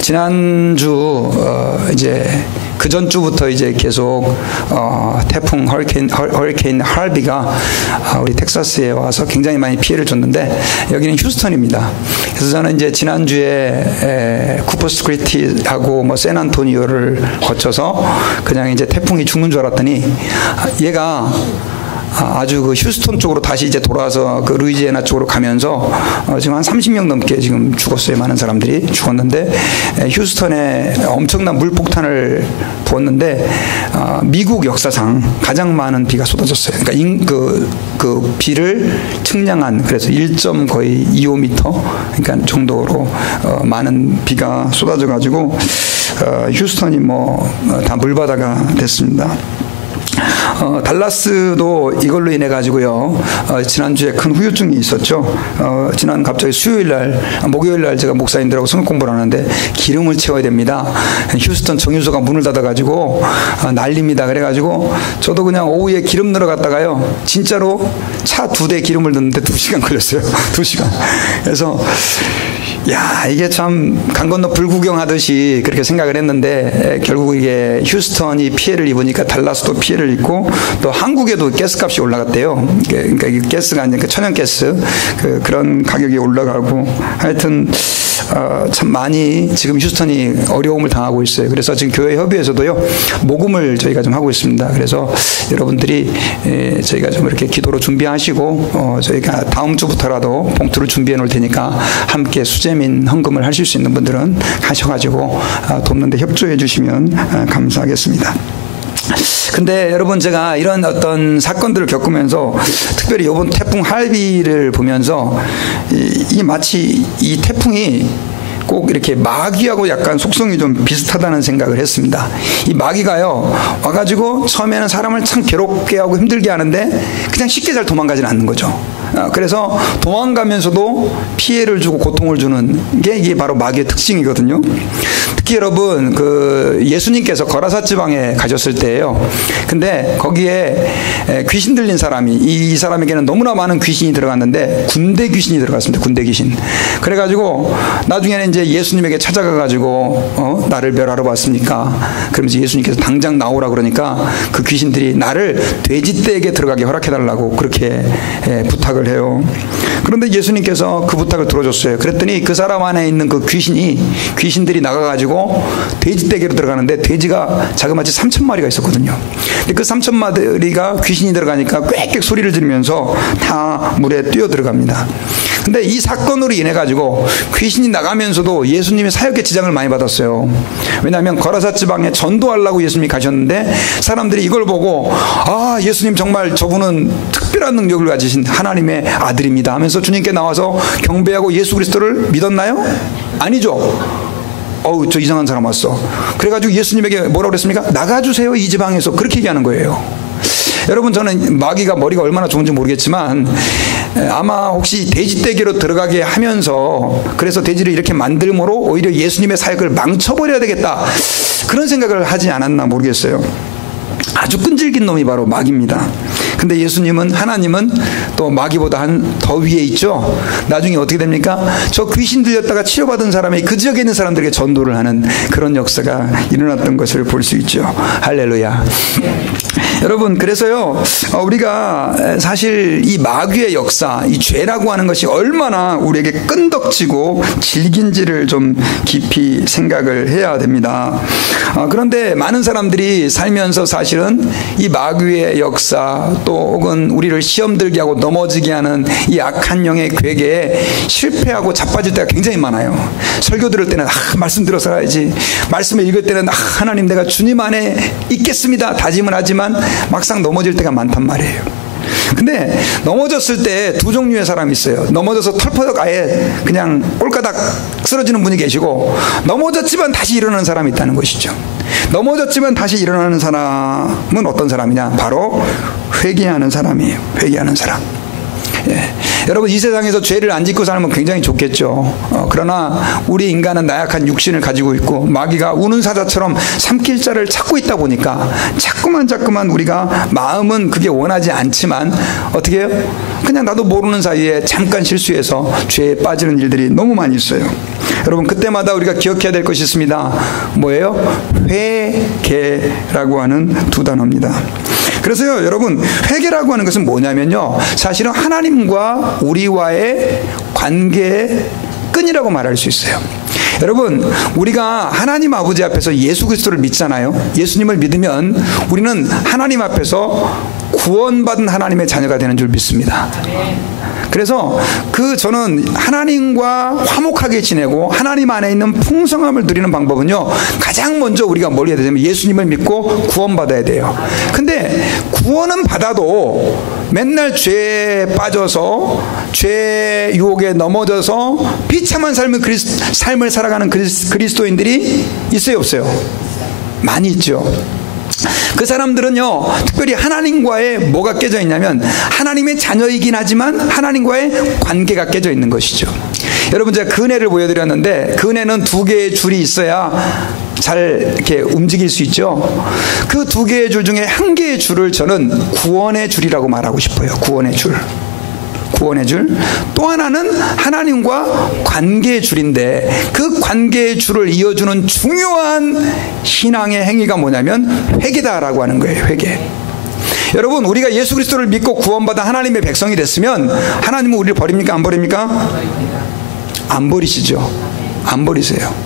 지난주 이제 그 전주부터 이제 계속 태풍 허리케인 할비가 우리 텍사스에 와서 굉장히 많이 피해를 줬는데 여기는 휴스턴입니다. 그래서 저는 이제 지난주에 쿠퍼스크리티하고 뭐 샌안토니오를 거쳐서 그냥 이제 태풍이 죽는 줄 알았더니 얘가 아주 그 휴스턴 쪽으로 다시 이제 돌아와서 그 루이지애나 쪽으로 가면서 지금 한 30명 넘게 지금 죽었어요. 많은 사람들이 죽었는데 휴스턴에 엄청난 물폭탄을 부었는데 미국 역사상 가장 많은 비가 쏟아졌어요. 그러니까 그 비를 측량한 그래서 1.25m 그러니까 정도로 많은 비가 쏟아져 가지고 휴스턴이 뭐 다 물바다가 됐습니다. 달라스도 이걸로 인해 가지고요 지난주에 큰 후유증이 있었죠. 지난 갑자기 목요일날 제가 목사님들하고 성경 공부를 하는데 기름을 채워야 됩니다. 휴스턴 정유소가 문을 닫아 가지고 난립니다. 그래 가지고 저도 그냥 오후에 기름 넣으러 갔다가요 진짜로 차 2대 기름을 넣는데 2시간 걸렸어요. 2시간. 그래서 야, 이게 참 강 건너 불구경하듯이 그렇게 생각을 했는데 결국 이게 휴스턴이 피해를 입으니까 달라스도 피해를 입고 또 한국에도 가스값이 올라갔대요. 그러니까 이게 가스가 아니라 천연가스 그런 가격이 올라가고 하여튼 참 많이 지금 휴스턴이 어려움을 당하고 있어요. 그래서 지금 교회 협의회에서도요 모금을 저희가 좀 하고 있습니다. 그래서 여러분들이 저희가 좀 이렇게 기도로 준비하시고 저희가 다음 주부터라도 봉투를 준비해 놓을 테니까 함께 수재민 헌금을 하실 수 있는 분들은 하셔가지고 돕는데 협조해 주시면 감사하겠습니다. 근데 여러분 제가 이런 어떤 사건들을 겪으면서 특별히 이번 태풍 할비를 보면서 이 마치 이 태풍이 꼭 이렇게 마귀하고 약간 속성이 좀 비슷하다는 생각을 했습니다. 이 마귀가요 와가지고 처음에는 사람을 참 괴롭게 하고 힘들게 하는데 그냥 쉽게 잘 도망가지는 않는 거죠. 그래서 도망가면서도 피해를 주고 고통을 주는 게 이게 바로 마귀의 특징이거든요. 특히 여러분 그 예수님께서 거라사 지방에 가셨을 때예요. 근데 거기에 귀신 들린 사람이 이 사람에게는 너무나 많은 귀신이 들어갔는데 군대 귀신이 들어갔습니다. 군대 귀신. 그래가지고 나중에는 이제 예수님에게 찾아가가지고 나를 멸하러 왔습니까? 그러면서 예수님께서 당장 나오라 그러니까 그 귀신들이 나를 돼지떼에게 들어가게 허락해달라고 그렇게 부탁을 해요. 그런데 예수님께서 그 부탁을 들어줬어요. 그랬더니 그 사람 안에 있는 그 귀신들이 나가가지고 돼지떼에게로 들어가는데 돼지가 자그마치 3,000마리가 있었거든요. 근데 그 3,000마리가 귀신이 들어가니까 꽥꽥 소리를 지르면서 다 물에 뛰어 들어갑니다. 근데 이 사건으로 인해 가지고 귀신이 나가면서도 예수님의 사역에 지장을 많이 받았어요. 왜냐하면 거라사 지방에 전도하려고 예수님이 가셨는데 사람들이 이걸 보고 아 예수님 정말 저분은 특별한 능력을 가지신 하나님의 아들입니다 하면서 주님께 나와서 경배하고 예수 그리스도를 믿었나요? 아니죠. 저 이상한 사람 왔어. 그래가지고 예수님에게 뭐라고 그랬습니까? 나가주세요 이 지방에서. 그렇게 얘기하는 거예요. 여러분 저는 마귀가 머리가 얼마나 좋은지 모르겠지만 아마 혹시 돼지떼기로 들어가게 하면서 그래서 돼지를 이렇게 만들므로 오히려 예수님의 사역을 망쳐버려야 되겠다 그런 생각을 하지 않았나 모르겠어요. 아주 끈질긴 놈이 바로 마귀입니다. 근데 예수님은 하나님은 또 마귀보다 더 위에 있죠. 나중에 어떻게 됩니까? 저 귀신 들렸다가 치료받은 사람이 그 지역에 있는 사람들에게 전도를 하는 그런 역사가 일어났던 것을 볼 수 있죠. 할렐루야. 여러분 그래서요 우리가 사실 이 마귀의 역사 이 죄라고 하는 것이 얼마나 우리에게 끈덕지고 질긴지를 좀 깊이 생각을 해야 됩니다. 그런데 많은 사람들이 살면서 사실은 이 마귀의 역사 또 혹은 우리를 시험 들게 하고 넘어지게 하는 이 악한 영의 괴계에 실패하고 자빠질 때가 굉장히 많아요. 설교 들을 때는 말씀 들어 살아야지. 말씀을 읽을 때는 하나님 내가 주님 안에 있겠습니다 다짐을 하지만 막상 넘어질 때가 많단 말이에요. 근데 넘어졌을 때 두 종류의 사람이 있어요. 넘어져서 털퍼덕 아예 그냥 꼴까닥 쓰러지는 분이 계시고 넘어졌지만 다시 일어나는 사람이 있다는 것이죠. 넘어졌지만 다시 일어나는 사람은 어떤 사람이냐? 바로 회개하는 사람이에요. 회개하는 사람. 여러분, 이 세상에서 죄를 안 짓고 살면 굉장히 좋겠죠. 그러나 우리 인간은 나약한 육신을 가지고 있고 마귀가 우는 사자처럼 삼킬 자를 찾고 있다 보니까 자꾸만 우리가 마음은 그게 원하지 않지만 어떻게 해요? 그냥 나도 모르는 사이에 잠깐 실수해서 죄에 빠지는 일들이 너무 많이 있어요. 여러분, 그때마다 우리가 기억해야 될 것이 있습니다. 뭐예요? 회개라고 하는 두 단어입니다. 그래서요, 여러분, 회개라고 하는 것은 뭐냐면요, 사실은 하나님과 우리와의 관계의 끈이라고 말할 수 있어요. 여러분, 우리가 하나님 아버지 앞에서 예수 그리스도를 믿잖아요. 예수님을 믿으면 우리는 하나님 앞에서 구원받은 하나님의 자녀가 되는 줄 믿습니다. 그래서 저는 하나님과 화목하게 지내고 하나님 안에 있는 풍성함을 누리는 방법은요, 가장 먼저 우리가 뭘 해야 되냐면 예수님을 믿고 구원받아야 돼요. 근데 구원은 받아도 맨날 죄에 빠져서 죄 유혹에 넘어져서 비참한 삶을 살아가는 그리스도인들이 있어요, 없어요? 많이 있죠. 그 사람들은요, 특별히 하나님과의 뭐가 깨져 있냐면 하나님의 자녀이긴 하지만 하나님과의 관계가 깨져 있는 것이죠. 여러분, 제가 그 은혜를 보여드렸는데 그 은혜는 두 개의 줄이 있어야 잘 이렇게 움직일 수 있죠. 그 두 개의 줄 중에 한 개의 줄을 저는 구원의 줄이라고 말하고 싶어요. 구원의 줄. 또 하나는 하나님과 관계의 줄인데 그 관계의 줄을 이어주는 중요한 신앙의 행위가 뭐냐면 회개다라고 하는 거예요. 회개. 여러분, 우리가 예수 그리스도를 믿고 구원받아 하나님의 백성이 됐으면 하나님은 우리를 버립니까? 안 버립니까? 안 버리시죠. 안 버리세요.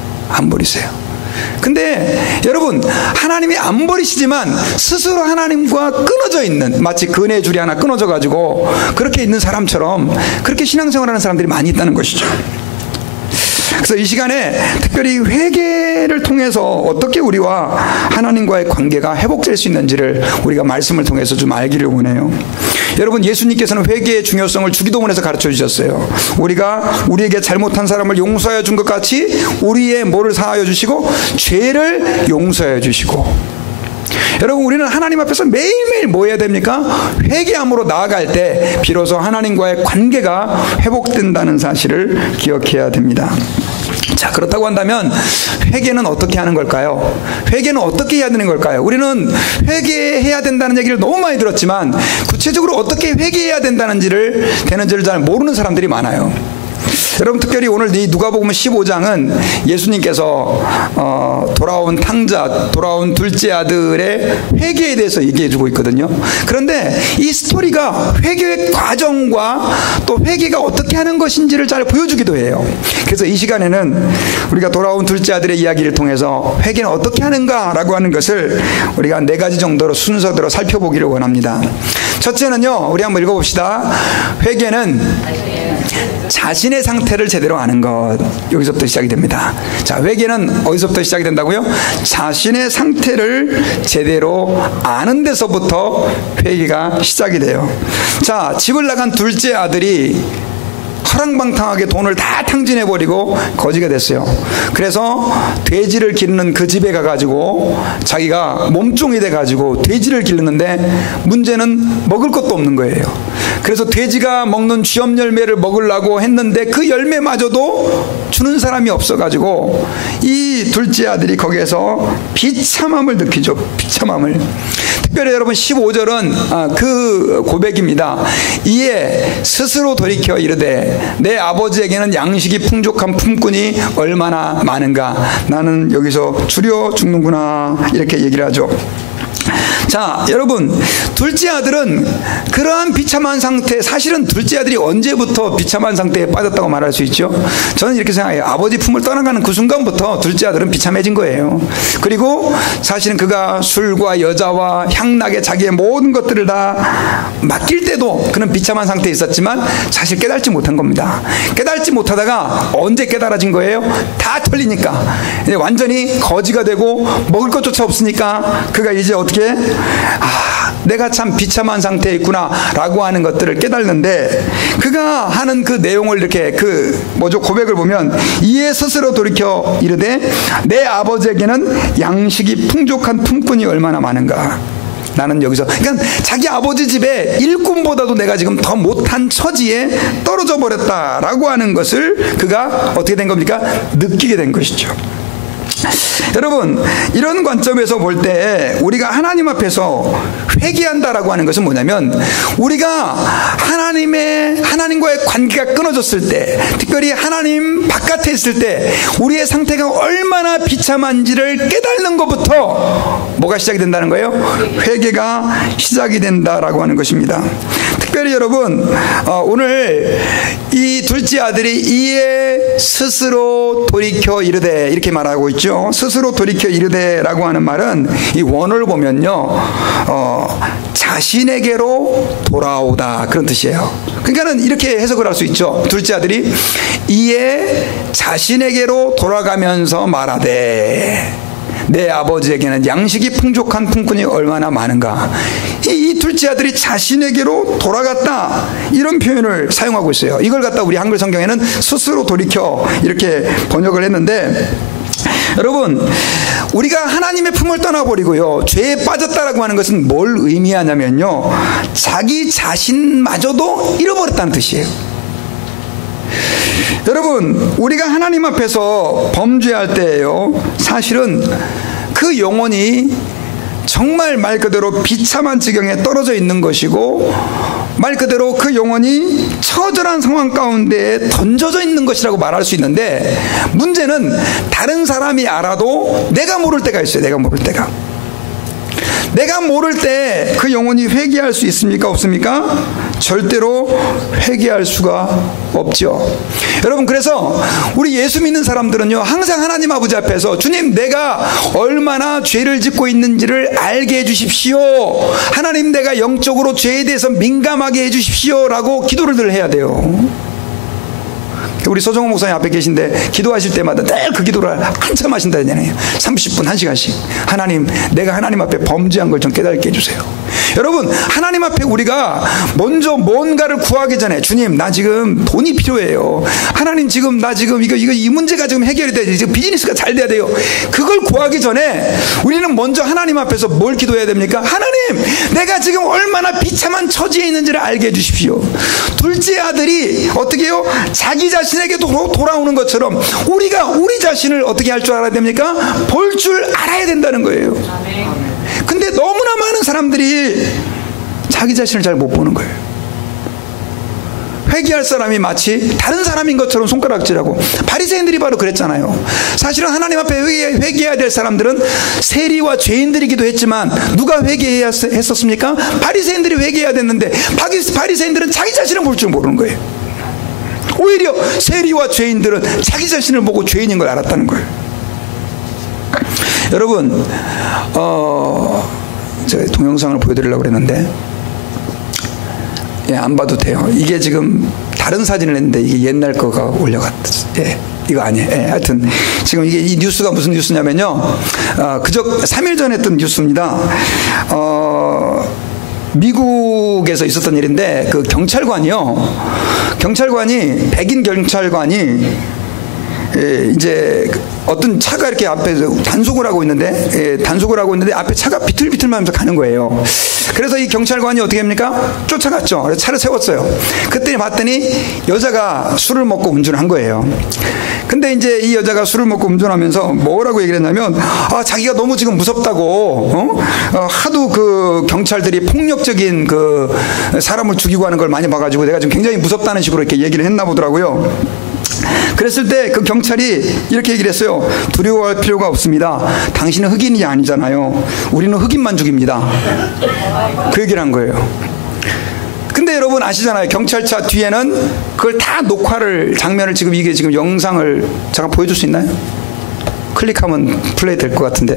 근데 여러분, 하나님이 안 버리시지만 스스로 하나님과 끊어져 있는, 마치 그네 줄이 하나 끊어져 가지고 그렇게 있는 사람처럼 그렇게 신앙생활하는 사람들이 많이 있다는 것이죠. 그래서 이 시간에 특별히 회개를 통해서 어떻게 우리와 하나님과의 관계가 회복될 수 있는지를 우리가 말씀을 통해서 좀 알기를 원해요. 여러분, 예수님께서는 회개의 중요성을 주기도문에서 가르쳐 주셨어요. 우리가 우리에게 잘못한 사람을 용서하여 준 것 같이 우리의 뭐를 사하여 주시고 죄를 용서하여 주시고. 여러분, 우리는 하나님 앞에서 매일매일 뭐 해야 됩니까? 회개함으로 나아갈 때 비로소 하나님과의 관계가 회복된다는 사실을 기억해야 됩니다. 자, 그렇다고 한다면 회개는 어떻게 하는 걸까요? 회개는 어떻게 해야 되는 걸까요? 우리는 회개해야 된다는 얘기를 너무 많이 들었지만 구체적으로 어떻게 회개해야 되는지를 잘 모르는 사람들이 많아요. 여러분, 특별히 오늘 이 누가복음 15장은 예수님께서 돌아온 탕자, 돌아온 둘째 아들의 회개에 대해서 얘기해주고 있거든요. 그런데 이 스토리가 회개의 과정과 또 회개가 어떻게 하는 것인지를 잘 보여주기도 해요. 그래서 이 시간에는 우리가 돌아온 둘째 아들의 이야기를 통해서 회개는 어떻게 하는가라고 하는 것을 우리가 4가지 정도로 순서대로 살펴보기를 원합니다. 첫째는요, 우리 한번 읽어봅시다. 회개는 자신의 상태를 제대로 아는 것. 여기서부터 시작이 됩니다. 자, 회개는 어디서부터 시작이 된다고요? 자신의 상태를 제대로 아는 데서부터 회개가 시작이 돼요. 자, 집을 나간 둘째 아들이 허랑방탕하게 돈을 다 탕진해버리고 거지가 됐어요. 그래서 돼지를 기르는 그 집에 가가지고 자기가 몸종이 돼가지고 돼지를 기르는데 문제는 먹을 것도 없는 거예요. 그래서 돼지가 먹는 쥐엄 열매를 먹으려고 했는데 그 열매마저도 주는 사람이 없어가지고 이 둘째 아들이 거기에서 비참함을 느끼죠. 비참함을. 특별히 여러분 15절은 그 고백입니다. 이에 스스로 돌이켜 이르되 내 아버지에게는 양식이 풍족한 품꾼이 얼마나 많은가. 나는 여기서 줄여 죽는구나. 이렇게 얘기를 하죠. 자, 여러분, 둘째 아들은 그러한 비참한 상태, 사실은 둘째 아들이 언제부터 비참한 상태에 빠졌다고 말할 수 있죠? 저는 이렇게 생각해요. 아버지 품을 떠나가는 그 순간부터 둘째 아들은 비참해진 거예요. 그리고 사실은 그가 술과 여자와 향락에 자기의 모든 것들을 다 맡길 때도 그는 비참한 상태에 있었지만 사실 깨달지 못한 겁니다. 깨달지 못하다가 언제 깨달아진 거예요? 다 털리니까. 이제 완전히 거지가 되고 먹을 것조차 없으니까 그가 이제 어떻게 내가 참 비참한 상태에 있구나 라고 하는 것들을 깨닫는데, 그가 하는 그 내용을 이렇게 고백을 보면 이에 스스로 돌이켜 이르되 내 아버지에게는 양식이 풍족한 품꾼이 얼마나 많은가. 나는 여기서, 그러니까 자기 아버지 집에 일꾼보다도 내가 지금 더 못한 처지에 떨어져 버렸다라고 하는 것을 그가 어떻게 된 겁니까? 느끼게 된 것이죠. 여러분, 이런 관점에서 볼 때 우리가 하나님 앞에서 회개한다라고 하는 것은 뭐냐면, 우리가 하나님과의 관계가 끊어졌을 때, 특별히 하나님 바깥에 있을 때 우리의 상태가 얼마나 비참한지를 깨닫는 것부터 뭐가 시작이 된다는 거예요? 회개가 시작이 된다라고 하는 것입니다. 특별히 여러분, 오늘 이 둘째 아들이 이에 스스로 돌이켜 이르되 이렇게 말하고 있죠. 스스로 돌이켜 이르되라고 하는 말은 이 원어를 보면요, 자신에게로 돌아오다, 그런 뜻이에요. 그러니까는 이렇게 해석을 할 수 있죠. 둘째 아들이 이에 자신에게로 돌아가면서 말하되 내 아버지에게는 양식이 풍족한 품꾼이 얼마나 많은가. 이 둘째 아들이 자신에게로 돌아갔다, 이런 표현을 사용하고 있어요. 이걸 갖다 우리 한글 성경에는 스스로 돌이켜 이렇게 번역을 했는데, 여러분, 우리가 하나님의 품을 떠나버리고요 죄에 빠졌다라고 하는 것은 뭘 의미하냐면요, 자기 자신마저도 잃어버렸다는 뜻이에요. 여러분, 우리가 하나님 앞에서 범죄할 때예요, 사실은 그 영혼이 정말 말 그대로 비참한 지경에 떨어져 있는 것이고, 말 그대로 그 영혼이 처절한 상황 가운데 던져져 있는 것이라고 말할 수 있는데, 문제는 다른 사람이 알아도 내가 모를 때가 있어요. 내가 모를 때가. 내가 모를 때 그 영혼이 회개할 수 있습니까? 없습니까? 절대로 회개할 수가 없죠. 여러분, 그래서 우리 예수 믿는 사람들은요, 항상 하나님 아버지 앞에서 주님, 내가 얼마나 죄를 짓고 있는지를 알게 해주십시오, 하나님 내가 영적으로 죄에 대해서 민감하게 해주십시오 라고 기도를 늘 해야 돼요. 우리 서정호 목사님 앞에 계신데 기도하실 때마다 늘 그 기도를 한참 하신다잖아요. 30분 1시간씩. 하나님, 내가 하나님 앞에 범죄한 걸 좀 깨닫게 해주세요. 여러분, 하나님 앞에 우리가 먼저 뭔가를 구하기 전에, 주님, 나 지금 돈이 필요해요, 하나님 지금 나 지금 이 문제가 지금 해결이 돼야 돼, 지금 비즈니스가 잘 돼야 돼요, 그걸 구하기 전에 우리는 먼저 하나님 앞에서 뭘 기도해야 됩니까? 하나님, 내가 지금 얼마나 비참한 처지에 있는지를 알게 해주십시오. 둘째 아들이 어떻게 해요? 자기 자신에게 돌아오는 것처럼 우리가 우리 자신을 어떻게 할 줄 알아야 됩니까? 볼 줄 알아야 된다는 거예요. 근데 너무나 많은 사람들이 자기 자신을 잘 못 보는 거예요. 회개할 사람이 마치 다른 사람인 것처럼 손가락질하고, 바리새인들이 바로 그랬잖아요. 사실은 하나님 앞에 회개해야 될 사람들은 세리와 죄인들이기도 했지만 누가 회개해야 했었습니까? 바리새인들이 회개해야 됐는데, 바리새인들은 자기 자신을 볼 줄 모르는 거예요. 오히려 세리와 죄인들은 자기 자신을 보고 죄인인 걸 알았다는 거예요. 여러분, 제가 동영상을 보여드리려고 그랬는데, 예, 안 봐도 돼요. 이게 지금 다른 사진을 냈는데 이게 옛날 거가 올려갔어요. 예, 이거 아니에요. 예, 하여튼 지금 이게 이 뉴스가 무슨 뉴스냐면요, 그저 3일 전에 했던 뉴스입니다. 미국에서 있었던 일인데, 그 경찰관이 백인 경찰관이 이제 어떤 차가 이렇게 앞에 단속을 하고 있는데, 앞에 차가 비틀비틀하면서 가는 거예요. 그래서 이 경찰관이 어떻게 합니까? 쫓아갔죠. 그래서 차를 세웠어요. 그때 봤더니 여자가 술을 먹고 운전을 한 거예요. 근데 이제 이 여자가 술을 먹고 운전하면서 뭐라고 얘기를 했냐면, 자기가 너무 지금 무섭다고, 하도 그 경찰들이 폭력적인 그 사람을 죽이고 하는 걸 많이 봐가지고 내가 지금 굉장히 무섭다는 식으로 이렇게 얘기를 했나 보더라고요. 그랬을 때 그 경찰이 이렇게 얘기를 했어요. 두려워할 필요가 없습니다. 당신은 흑인이 아니잖아요. 우리는 흑인만 죽입니다. 그 얘기를 한 거예요. 근데 여러분 아시잖아요. 경찰차 뒤에는 그걸 다 장면을 지금 이게 지금 영상을 잠깐 보여줄 수 있나요? 클릭하면 플레이 될 것 같은데.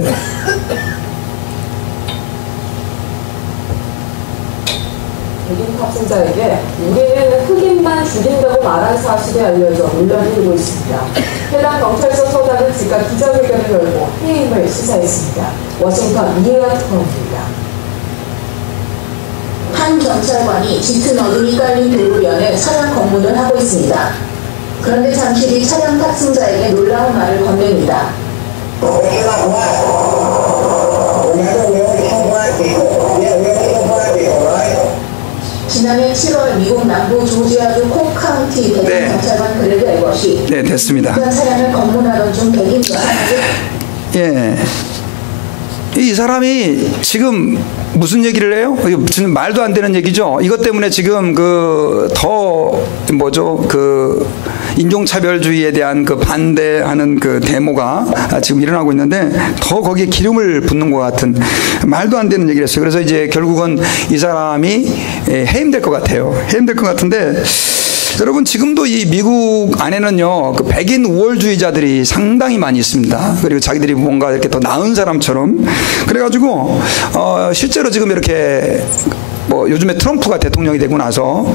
백인 탑승자에게 우리는 흑인만 죽인다고 말한 사실이 알려져 논란이 일고 있습니다. 해당 경찰서 서장은 즉각 기자회견을 열고 해임을 시사했습니다. 워싱턴 이해아트입니다. 한 경찰관이 짙은 어둠이 깔린 도로변에 차량 검문을 하고 있습니다. 그런데 잠시 뒤 차량 탑승자에게 놀라운 말을 건넵니다. 지난해 7월 미국 남부 조지아주 콕 카운티 대전 네. 경찰관 그레그 에버시 네, 됐습니다. 그 차량을 검문하던 중 백인 여성에게 예. 이 사람이 지금 무슨 얘기를 해요? 이거 지금 말도 안 되는 얘기죠. 이것 때문에 지금 인종차별주의에 대한 그 반대하는 그 데모가 지금 일어나고 있는데 더 거기에 기름을 붓는 것 같은 말도 안 되는 얘기를 했어요. 그래서 이제 결국은 이 사람이 해임될 것 같아요. 해임될 것 같은데 여러분 지금도 이 미국 안에는요 그 백인 우월주의자들이 상당히 많이 있습니다. 그리고 자기들이 뭔가 이렇게 더 나은 사람처럼 그래가지고 실제로 지금 이렇게 뭐 요즘에 트럼프가 대통령이 되고 나서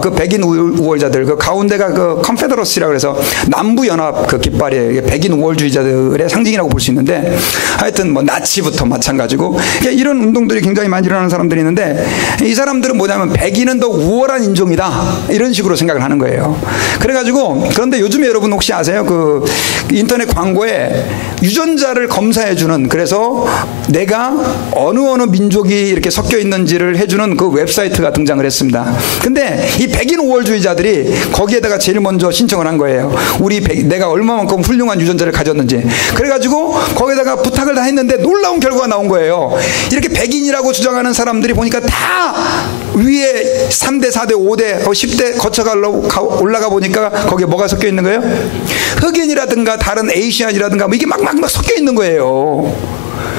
그 백인 우월자들 그 가운데가 그 컨페더러시라 그래서 남부 연합 그 깃발이 백인 우월주의자들의 상징이라고 볼 수 있는데 하여튼 뭐 나치부터 마찬가지고 이런 운동들이 굉장히 많이 일어나는 사람들이 있는데 이 사람들은 뭐냐면 백인은 더 우월한 인종이다 이런 식으로 생각을 하는 거예요. 그래가지고 그런데 요즘에 여러분 혹시 아세요? 그 인터넷 광고에 유전자를 검사해주는 그래서 내가 어느 민족이 이렇게 섞여 있는지를 해주는 그 웹사이트가 등장을 했습니다. 근데 이 백인 우월주의자들이 거기에다가 제일 먼저 신청을 한 거예요. 내가 얼마만큼 훌륭한 유전자를 가졌는지. 그래가지고 거기에다가 부탁을 다 했는데 놀라운 결과가 나온 거예요. 이렇게 백인이라고 주장하는 사람들이 보니까 다 위에 3대, 4대, 5대, 10대 거쳐가 올라가 보니까 거기에 뭐가 섞여 있는 거예요? 흑인이라든가 다른 에이시안이라든가 뭐 이게 막 섞여 있는 거예요.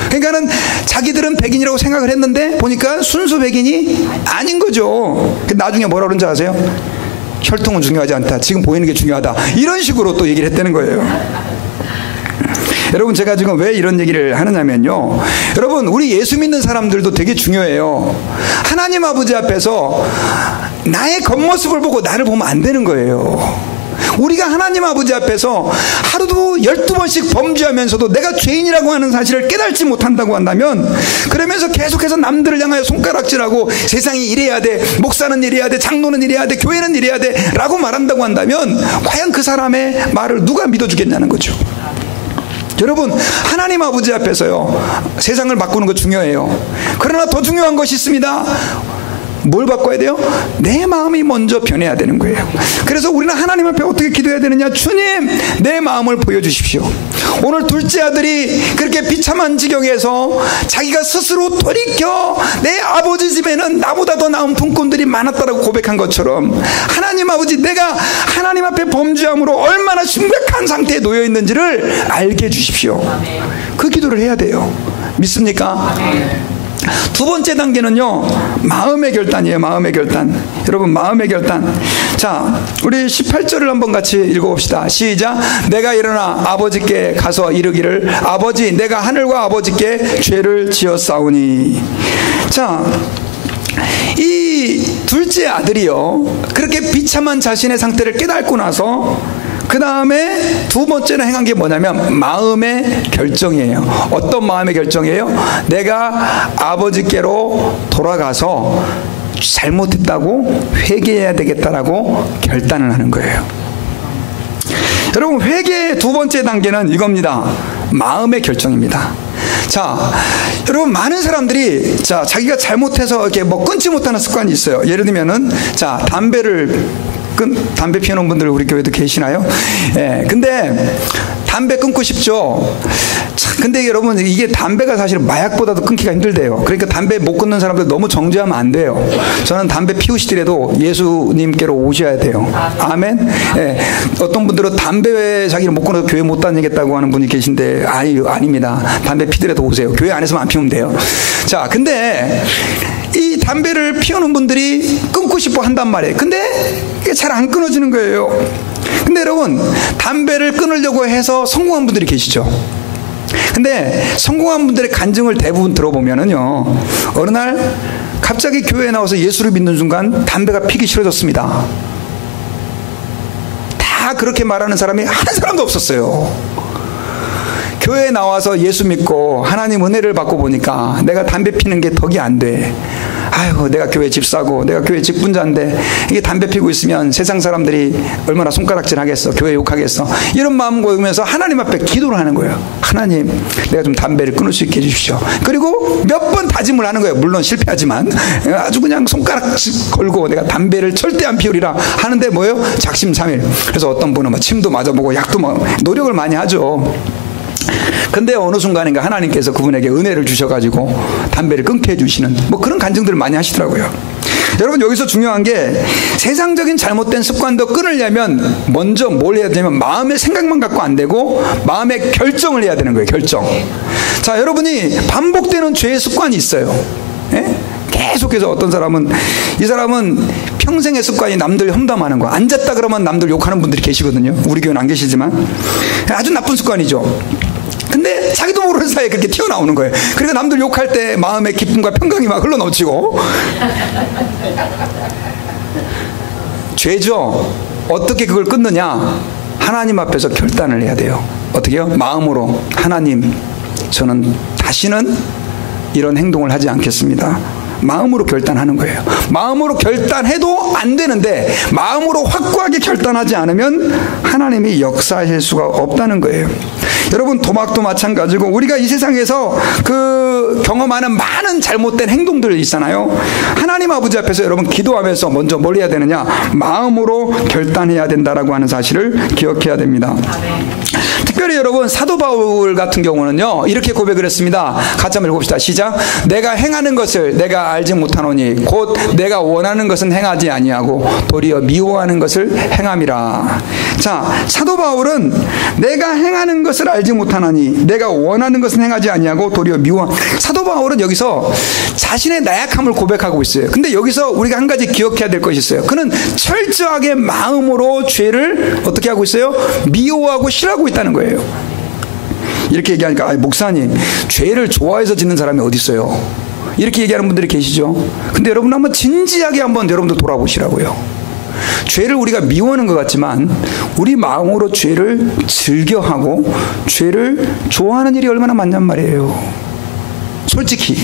그러니까는 자기들은 백인이라고 생각을 했는데 보니까 순수 백인이 아닌 거죠. 나중에 뭐라 그런지 아세요? 혈통은 중요하지 않다. 지금 보이는 게 중요하다. 이런 식으로 또 얘기를 했다는 거예요. 여러분 제가 지금 왜 이런 얘기를 하느냐면요. 여러분 우리 예수 믿는 사람들도 되게 중요해요. 하나님 아버지 앞에서 나의 겉모습을 보고 나를 보면 안 되는 거예요. 우리가 하나님 아버지 앞에서 하루도 12번씩 범죄하면서도 내가 죄인이라고 하는 사실을 깨닫지 못한다고 한다면 그러면서 계속해서 남들을 향하여 손가락질하고 세상이 이래야 돼, 목사는 이래야 돼, 장로는 이래야 돼, 교회는 이래야 돼 라고 말한다고 한다면 과연 그 사람의 말을 누가 믿어주겠냐는 거죠. 여러분 하나님 아버지 앞에서요 세상을 바꾸는 거 중요해요. 그러나 더 중요한 것이 있습니다. 뭘 바꿔야 돼요? 내 마음이 먼저 변해야 되는 거예요. 그래서 우리는 하나님 앞에 어떻게 기도해야 되느냐? 주님 내 마음을 보여주십시오. 오늘 둘째 아들이 그렇게 비참한 지경에서 자기가 스스로 돌이켜 내 아버지 집에는 나보다 더 나은 품꾼들이 많았다라고 고백한 것처럼 하나님 아버지 내가 하나님 앞에 범죄함으로 얼마나 심각한 상태에 놓여 있는지를 알게 해주십시오. 그 기도를 해야 돼요. 믿습니까? 두 번째 단계는요 마음의 결단이에요. 마음의 결단. 여러분 마음의 결단. 자 우리 18절을 한번 같이 읽어봅시다. 시작. 내가 일어나 아버지께 가서 이르기를 아버지 내가 하늘과 아버지께 죄를 지었사오니. 자 이 둘째 아들이요 그렇게 비참한 자신의 상태를 깨닫고 나서 그 다음에 두 번째로 행한 게 뭐냐면 마음의 결정이에요. 어떤 마음의 결정이에요? 내가 아버지께로 돌아가서 잘못했다고 회개해야 되겠다라고 결단을 하는 거예요. 여러분 회개의 두 번째 단계는 이겁니다. 마음의 결정입니다. 자, 여러분 많은 사람들이 자기가 잘못해서 이렇게 뭐 끊지 못하는 습관이 있어요. 예를 들면은 담배 피우는 분들 우리 교회도 계시나요? 예. 근데 담배 끊고 싶죠. 근데 여러분 이게 담배가 사실 마약보다도 끊기가 힘들대요. 그러니까 담배 못 끊는 사람들 너무 정죄하면 안 돼요. 저는 담배 피우시더라도 예수님께로 오셔야 돼요. 아멘. 예. 어떤 분들은 담배 자기를 못 끊어서 교회 못 다니겠다고 하는 분이 계신데 아닙니다. 담배 피더라도 오세요. 교회 안에서만 안 피우면 돼요. 자, 근데 이 담배를 피우는 분들이 끊고 싶어 한단 말이에요. 근데 이게 잘 안 끊어지는 거예요. 근데 여러분 담배를 끊으려고 해서 성공한 분들이 계시죠. 근데 성공한 분들의 간증을 대부분 들어보면은요 어느 날 갑자기 교회에 나와서 예수를 믿는 순간 담배가 피기 싫어졌습니다. 다 그렇게 말하는 사람이 한 사람도 없었어요. 교회에 나와서 예수 믿고 하나님 은혜를 받고 보니까 내가 담배 피는 게 덕이 안 돼. 아유, 내가 교회 집사고 내가 교회 직분자인데 이게 담배 피고 있으면 세상 사람들이 얼마나 손가락질 하겠어, 교회 욕하겠어, 이런 마음 먹으면서 하나님 앞에 기도를 하는 거예요. 하나님, 내가 좀 담배를 끊을 수 있게 해주십시오. 그리고 몇 번 다짐을 하는 거예요. 물론 실패하지만 아주 그냥 손가락 걸고 내가 담배를 절대 안 피우리라 하는데 뭐예요? 작심삼일. 그래서 어떤 분은 막 침도 맞아보고 약도 막 노력을 많이 하죠. 근데 어느 순간인가 하나님께서 그분에게 은혜를 주셔가지고 담배를 끊게 해주시는 뭐 그런 간증들을 많이 하시더라고요. 여러분, 여기서 중요한 게 세상적인 잘못된 습관도 끊으려면 먼저 뭘 해야 되냐면 마음의 생각만 갖고 안 되고 마음의 결정을 해야 되는 거예요. 결정. 자, 여러분이 반복되는 죄의 습관이 있어요. 예? 계속해서 어떤 사람은, 이 사람은 평생의 습관이 남들 험담하는 거. 앉았다 그러면 남들 욕하는 분들이 계시거든요. 우리 교회는 안 계시지만 아주 나쁜 습관이죠. 근데 자기도 모르는 사이에 그렇게 튀어나오는 거예요. 그러니까 남들 욕할 때 마음의 기쁨과 평강이 막 흘러넘치고. 죄죠. 어떻게 그걸 끊느냐? 하나님 앞에서 결단을 해야 돼요. 어떻게요? 마음으로, 하나님, 저는 다시는 이런 행동을 하지 않겠습니다. 마음으로 결단하는 거예요. 마음으로 결단해도 안 되는데 마음으로 확고하게 결단하지 않으면 하나님이 역사하실 수가 없다는 거예요. 여러분, 도박도 마찬가지고 우리가 이 세상에서 그 경험하는 많은 잘못된 행동들 있잖아요. 하나님 아버지 앞에서 여러분 기도하면서 먼저 뭘 해야 되느냐? 마음으로 결단해야 된다라고 하는 사실을 기억해야 됩니다. 특별히 여러분, 사도 바울 같은 경우는요, 이렇게 고백을 했습니다. 같이 한번 읽어봅시다. 시작. 내가 행하는 것을 내가 알지 못하노니 곧 내가 원하는 것은 행하지 아니하고 도리어 미워하는 것을 행함이라. 자, 사도 바울은 내가 행하는 것을 알지 못하나니 내가 원하는 것은 행하지 아니하고 도리어 사도 바울은 여기서 자신의 나약함을 고백하고 있어요. 근데 여기서 우리가 한 가지 기억해야 될 것이 있어요. 그는 철저하게 마음으로 죄를 어떻게 하고 있어요? 미워하고 싫어하고 있다는 거예요. 이렇게 얘기하니까, 아니, 목사님, 죄를 좋아해서 짓는 사람이 어디 있어요? 이렇게 얘기하는 분들이 계시죠. 근데 여러분 한번 진지하게 한번 여러분들 돌아보시라고요. 죄를 우리가 미워하는 것 같지만 우리 마음으로 죄를 즐겨하고 죄를 좋아하는 일이 얼마나 많냔 말이에요. 솔직히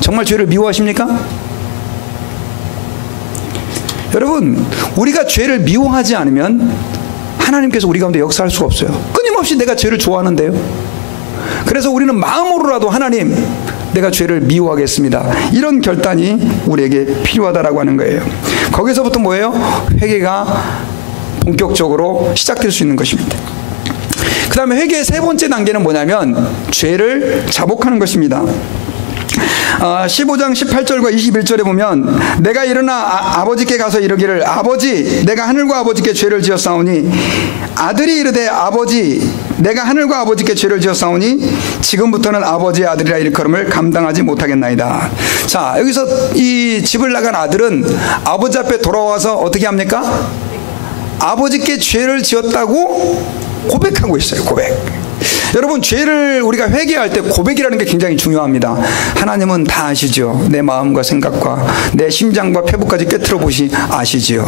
정말 죄를 미워하십니까? 여러분, 우리가 죄를 미워하지 않으면 하나님께서 우리 가운데 역사할 수가 없어요. 끊임없이 내가 죄를 좋아하는데요. 그래서 우리는 마음으로라도 하나님, 내가 죄를 미워하겠습니다, 이런 결단이 우리에게 필요하다라고 하는 거예요. 거기서부터 뭐예요? 회개가 본격적으로 시작될 수 있는 것입니다. 그 다음에 회개의 세 번째 단계는 뭐냐면 죄를 자복하는 것입니다. 15장 18절과 21절에 보면 내가 일어나 아버지께 가서 이르기를 아버지, 내가 하늘과 아버지께 죄를 지었사오니 아들이 이르되 아버지, 내가 하늘과 아버지께 죄를 지었사오니 지금부터는 아버지의 아들이라 일컬음을 감당하지 못하겠나이다. 자, 여기서 이 집을 나간 아들은 아버지 앞에 돌아와서 어떻게 합니까? 아버지께 죄를 지었다고 고백하고 있어요. 고백. 여러분, 죄를 우리가 회개할 때 고백이라는 게 굉장히 중요합니다. 하나님은 다 아시죠. 내 마음과 생각과 내 심장과 폐부까지 꿰뚫어 보시 아시죠.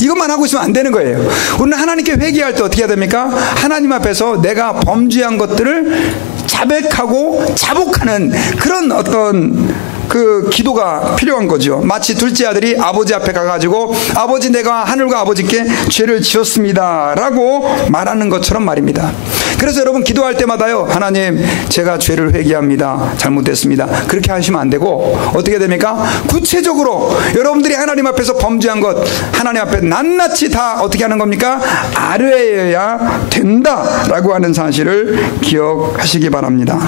이것만 하고 있으면 안 되는 거예요. 우리는 하나님께 회개할 때 어떻게 해야 됩니까? 하나님 앞에서 내가 범죄한 것들을 자백하고 자복하는 그런 어떤 그 기도가 필요한 거죠. 마치 둘째 아들이 아버지 앞에 가가지고 아버지, 내가 하늘과 아버지께 죄를 지었습니다 라고 말하는 것처럼 말입니다. 그래서 여러분, 기도할 때마다요, 하나님, 제가 죄를 회개합니다, 잘못됐습니다, 그렇게 하시면 안 되고 어떻게 됩니까? 구체적으로 여러분들이 하나님 앞에서 범죄한 것 하나님 앞에 낱낱이 다 어떻게 하는 겁니까? 아뢰어야 된다라고 하는 사실을 기억하시기 바랍니다.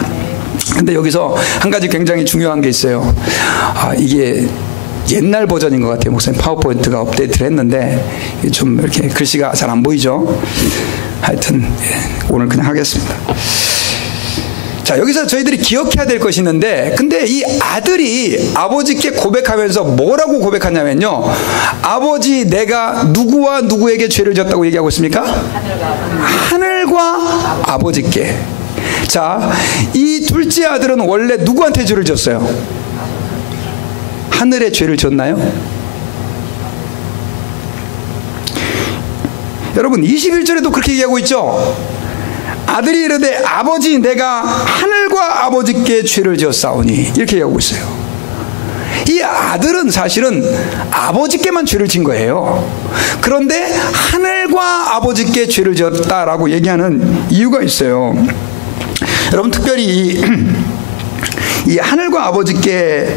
근데 여기서 한 가지 굉장히 중요한 게 있어요. 이게 옛날 버전인 것 같아요. 목사님, 파워포인트가 업데이트를 했는데 좀 이렇게 글씨가 잘 안 보이죠. 하여튼 오늘 그냥 하겠습니다. 자, 여기서 저희들이 기억해야 될 것이 있는데, 근데 이 아들이 아버지께 고백하면서 뭐라고 고백하냐면요, 아버지, 내가 누구와 누구에게 죄를 졌다고 얘기하고 있습니까? 하늘과 아버지께. 자, 이 둘째 아들은 원래 누구한테 죄를 졌어요? 하늘에 죄를 졌나요? 여러분, 21절에도 그렇게 얘기하고 있죠. 아들이 이르되 아버지, 내가 하늘과 아버지께 죄를 지었사오니, 이렇게 얘기하고 있어요. 이 아들은 사실은 아버지께만 죄를 진 거예요. 그런데 하늘과 아버지께 죄를 지었다라고 얘기하는 이유가 있어요. 여러분, 특별히 이 하늘과 아버지께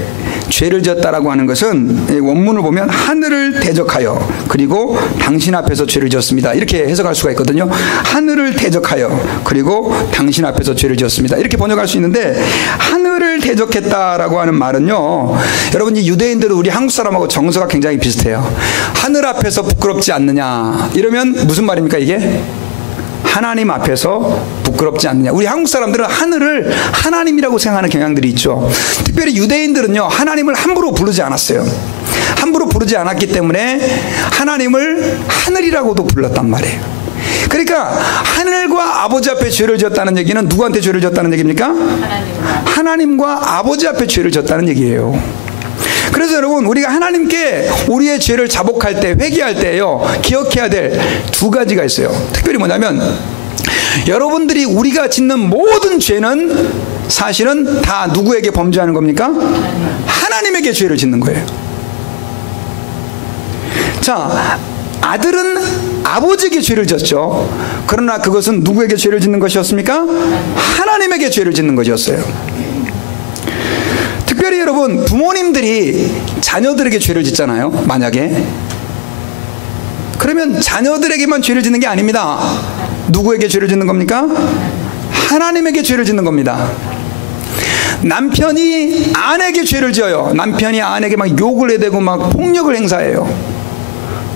죄를 지었다라고 하는 것은 원문을 보면 하늘을 대적하여 그리고 당신 앞에서 죄를 지었습니다, 이렇게 해석할 수가 있거든요. 하늘을 대적하여 그리고 당신 앞에서 죄를 지었습니다, 이렇게 번역할 수 있는데, 하늘을 대적했다라고 하는 말은요, 여러분, 이 유대인들은 우리 한국 사람하고 정서가 굉장히 비슷해요. 하늘 앞에서 부끄럽지 않느냐 이러면 무슨 말입니까? 이게 하나님 앞에서 부끄럽지 않느냐. 우리 한국 사람들은 하늘을 하나님이라고 생각하는 경향들이 있죠. 특별히 유대인들은요, 하나님을 함부로 부르지 않았어요. 함부로 부르지 않았기 때문에 하나님을 하늘이라고도 불렀단 말이에요. 그러니까 하늘과 아버지 앞에 죄를 지었다는 얘기는 누구한테 죄를 지었다는 얘기입니까? 하나님과 아버지 앞에 죄를 지었다는 얘기예요. 그래서 여러분, 우리가 하나님께 우리의 죄를 자복할 때, 회개할 때요, 기억해야 될 두 가지가 있어요. 특별히 뭐냐면, 여러분들이 우리가 짓는 모든 죄는 사실은 다 누구에게 범죄하는 겁니까? 하나님에게 죄를 짓는 거예요. 자, 아들은 아버지에게 죄를 졌죠. 그러나 그것은 누구에게 죄를 짓는 것이었습니까? 하나님에게 죄를 짓는 것이었어요. 특별히 여러분, 부모님들이 자녀들에게 죄를 짓잖아요. 만약에 그러면 자녀들에게만 죄를 짓는 게 아닙니다. 누구에게 죄를 짓는 겁니까? 하나님에게 죄를 짓는 겁니다. 남편이 아내에게 죄를 지어요. 남편이 아내에게 막 욕을 해대고 막 폭력을 행사해요.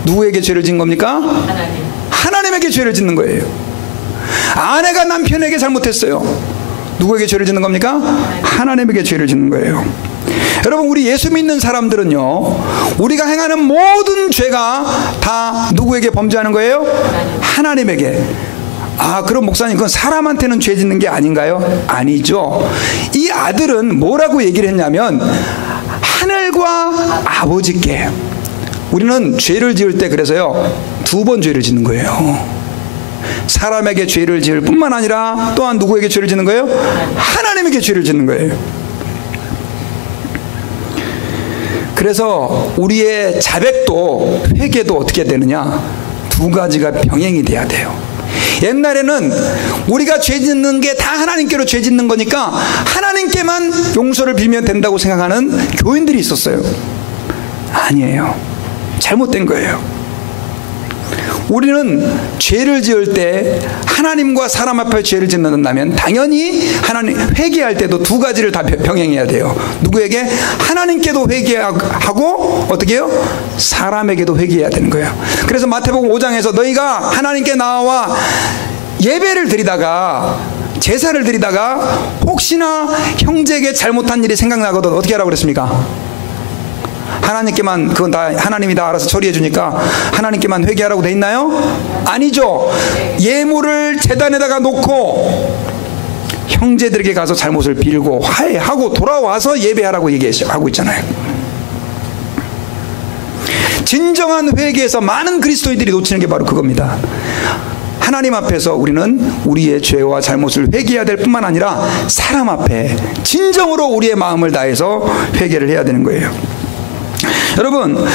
누구에게 죄를 짓는 겁니까? 하나님에게 죄를 짓는 거예요. 아내가 남편에게 잘못했어요. 누구에게 죄를 짓는 겁니까? 하나님에게 죄를 짓는 거예요. 여러분, 우리 예수 믿는 사람들은요, 우리가 행하는 모든 죄가 다 누구에게 범죄하는 거예요? 하나님에게. 아, 그럼 목사님, 그건 사람한테는 죄 짓는 게 아닌가요? 아니죠. 이 아들은 뭐라고 얘기를 했냐면, 하늘과 아버지께. 우리는 죄를 지을 때 그래서요, 두 번 죄를 짓는 거예요. 사람에게 죄를 지을 뿐만 아니라 또한 누구에게 죄를 짓는 거예요? 하나님에게 죄를 짓는 거예요. 그래서 우리의 자백도 회개도 어떻게 되느냐? 두 가지가 병행이 돼야 돼요. 옛날에는 우리가 죄 짓는 게 다 하나님께로 죄 짓는 거니까 하나님께만 용서를 빌면 된다고 생각하는 교인들이 있었어요. 아니에요. 잘못된 거예요. 우리는 죄를 지을 때 하나님과 사람 앞에 죄를 짓는다면 당연히 하나님 회개할 때도 두 가지를 다 병행해야 돼요. 누구에게? 하나님께도 회개하고 어떻게 해요? 사람에게도 회개해야 되는 거예요. 그래서 마태복음 5장에서 너희가 하나님께 나와 예배를 드리다가 제사를 드리다가 혹시나 형제에게 잘못한 일이 생각나거든 어떻게 하라고 그랬습니까? 하나님께만, 그건 다 하나님이 다 알아서 처리해 주니까 하나님께만 회개하라고 돼 있나요? 아니죠. 예물을 제단에다가 놓고 형제들에게 가서 잘못을 빌고 화해하고 돌아와서 예배하라고 얘기하고 있잖아요. 진정한 회개에서 많은 그리스도인들이 놓치는 게 바로 그겁니다. 하나님 앞에서 우리는 우리의 죄와 잘못을 회개해야 될 뿐만 아니라 사람 앞에 진정으로 우리의 마음을 다해서 회개를 해야 되는 거예요. 여러분,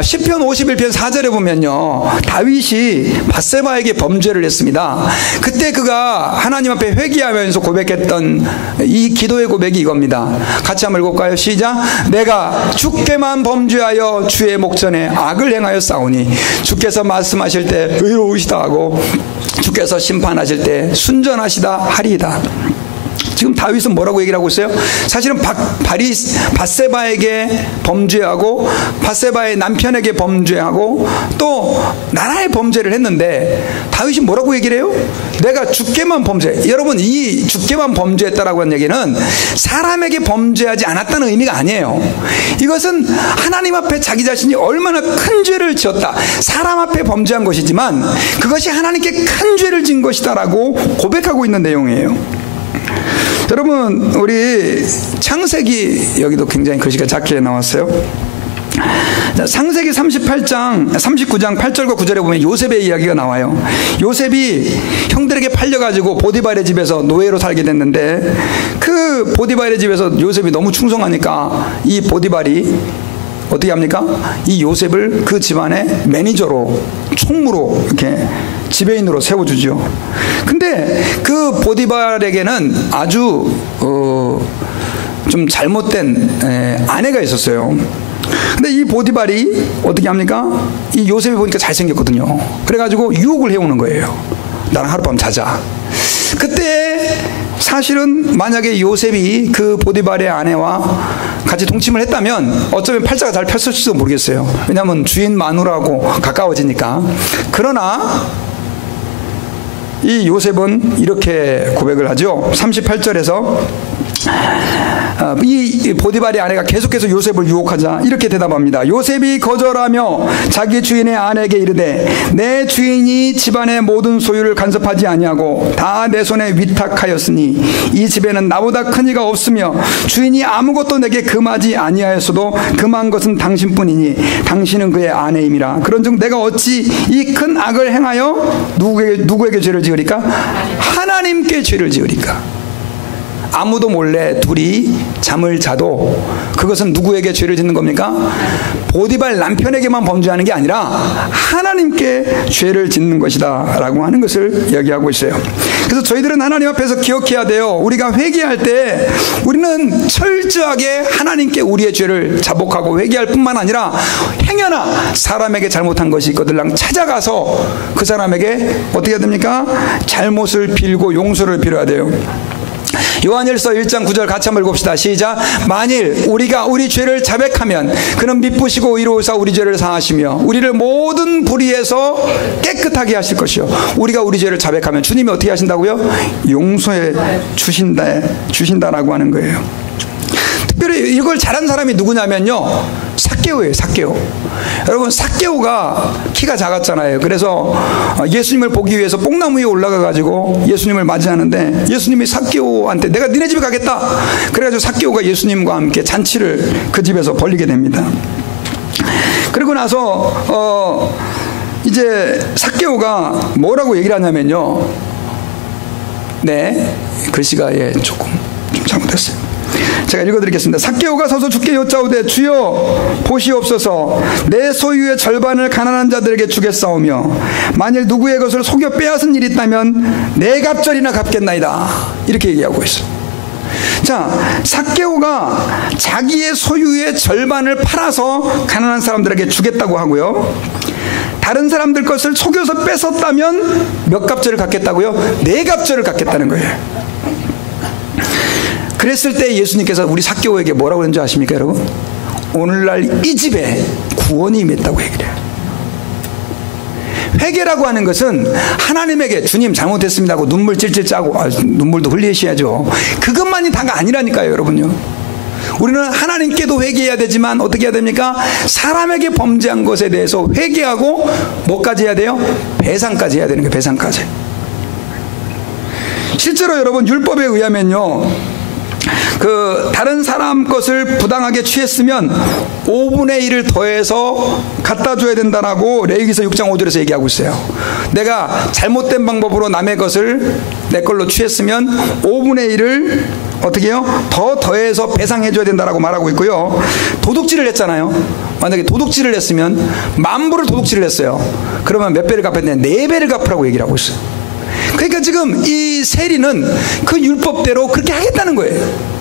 시편 51편 4절에 보면요, 다윗이 밧세바에게 범죄를 했습니다. 그때 그가 하나님 앞에 회개하면서 고백했던 이 기도의 고백이 이겁니다. 같이 한번 읽어볼까요? 시작. 내가 주께만 범죄하여 주의 목전에 악을 행하여 싸우니 주께서 말씀하실 때 의로우시다 하고 주께서 심판하실 때 순전하시다 하리이다. 지금 다윗은 뭐라고 얘기를 하고 있어요? 사실은 밧세바에게 범죄하고 밧세바의 남편에게 범죄하고 또 나라의 범죄를 했는데 다윗이 뭐라고 얘기를 해요? 내가 주께만 범죄. 여러분, 이 주께만 범죄했다라고 하는 얘기는 사람에게 범죄하지 않았다는 의미가 아니에요. 이것은 하나님 앞에 자기 자신이 얼마나 큰 죄를 지었다, 사람 앞에 범죄한 것이지만 그것이 하나님께 큰 죄를 진 것이다라고 고백하고 있는 내용이에요. 여러분, 우리 창세기, 여기도 굉장히 글씨가 작게 나왔어요. 자, 창세기 39장 8절과 9절에 보면 요셉의 이야기가 나와요. 요셉이 형들에게 팔려가지고 보디발의 집에서 노예로 살게 됐는데, 그 보디발의 집에서 요셉이 너무 충성하니까 이 보디발이 어떻게 합니까? 이 요셉을 그 집안의 매니저로, 총무로, 이렇게 지배인으로 세워주죠. 근데 그 보디발에게는 아주 좀 잘못된 아내가 있었어요. 근데 이 보디발이 어떻게 합니까? 이 요셉이 보니까 잘생겼거든요. 그래가지고 유혹을 해오는 거예요. 나랑 하룻밤 자자. 그때 사실은 만약에 요셉이 그 보디발의 아내와 같이 동침을 했다면 어쩌면 팔자가 잘 폈을지도 모르겠어요. 왜냐하면 주인 마누라하고 가까워지니까. 그러나 이 요셉은 이렇게 고백을 하죠. 38절에서 이 보디발의 아내가 계속해서 요셉을 유혹하자 이렇게 대답합니다. 요셉이 거절하며 자기 주인의 아내에게 이르되 내 주인이 집안의 모든 소유를 간섭하지 아니하고 다 내 손에 위탁하였으니 이 집에는 나보다 큰 이가 없으며 주인이 아무것도 내게 금하지 아니하였어도 금한 것은 당신뿐이니 당신은 그의 아내임이라. 그런즉 내가 어찌 이 큰 악을 행하여 누구에게 죄를 지으리까? 하나님께 죄를 지으리까? 아무도 몰래 둘이 잠을 자도 그것은 누구에게 죄를 짓는 겁니까? 보디발 남편에게만 범죄하는 게 아니라 하나님께 죄를 짓는 것이다 라고 하는 것을 이야기하고 있어요. 그래서 저희들은 하나님 앞에서 기억해야 돼요. 우리가 회개할 때 우리는 철저하게 하나님께 우리의 죄를 자복하고 회개할 뿐만 아니라 행여나 사람에게 잘못한 것이 있거든 찾아가서 그 사람에게 어떻게 해야 됩니까? 잘못을 빌고 용서를 빌어야 돼요. 요한일서 1장 9절 같이 한번 읽읍시다. 시작. 만일 우리가 우리 죄를 자백하면 그는 미쁘시고 의로우사 우리 죄를 사하시며 우리를 모든 불의에서 깨끗하게 하실 것이요. 우리가 우리 죄를 자백하면 주님이 어떻게 하신다고요? 용서해 주신다라고 하는 거예요. 특별히 이걸 잘한 사람이 누구냐면요, 삭개오예요. 삭개오. 여러분, 삭개오가 키가 작았잖아요. 그래서 예수님을 보기 위해서 뽕나무 위에 올라가 가지고 예수님을 맞이하는데 예수님이 삭개오한테 내가 니네 집에 가겠다. 그래가지고 삭개오가 예수님과 함께 잔치를 그 집에서 벌리게 됩니다. 그리고 나서 이제 삭개오가 뭐라고 얘기를 하냐면요, 네, 글씨가 조금 좀 잘못됐어요. 제가 읽어드리겠습니다. 삭개오가 서서 주께 여짜오되 주여 보시옵소서, 내 소유의 절반을 가난한 자들에게 주겠사오며 만일 누구의 것을 속여 빼앗은 일이 있다면 네 갑절이나 갚겠나이다. 이렇게 얘기하고 있어요. 자, 삭개오가 자기의 소유의 절반을 팔아서 가난한 사람들에게 주겠다고 하고요, 다른 사람들 것을 속여서 뺏었다면 몇 갑절을 갚겠다고요? 네 갑절을 갚겠다는 거예요. 그랬을 때 예수님께서 우리 삭개오에게 뭐라고 그랬는지 아십니까, 여러분? 오늘날 이 집에 구원이 임했다고 얘기를 해요. 회개라고 하는 것은 하나님에게 주님 잘못했습니다 하고 눈물 찔찔 짜고, 눈물도 흘리셔야죠. 그것만이 다가 아니라니까요, 여러분요. 우리는 하나님께도 회개해야 되지만 어떻게 해야 됩니까? 사람에게 범죄한 것에 대해서 회개하고 뭐까지 해야 돼요? 배상까지 해야 되는 거예요. 배상까지. 실제로 여러분, 율법에 의하면요, 다른 사람 것을 부당하게 취했으면 5분의 1을 더해서 갖다 줘야 된다라고 레위기서 6장 5절에서 얘기하고 있어요. 내가 잘못된 방법으로 남의 것을 내 걸로 취했으면 5분의 1을 어떻게 해요? 더해서 배상해 줘야 된다라고 말하고 있고요. 도둑질을 했잖아요. 만약에 도둑질을 했으면 10,000불을 도둑질을 했어요. 그러면 몇 배를 갚았냐? 4배를 갚으라고 얘기를 하고 있어요. 그러니까 지금 이 세리는 그 율법대로 그렇게 하겠다는 거예요.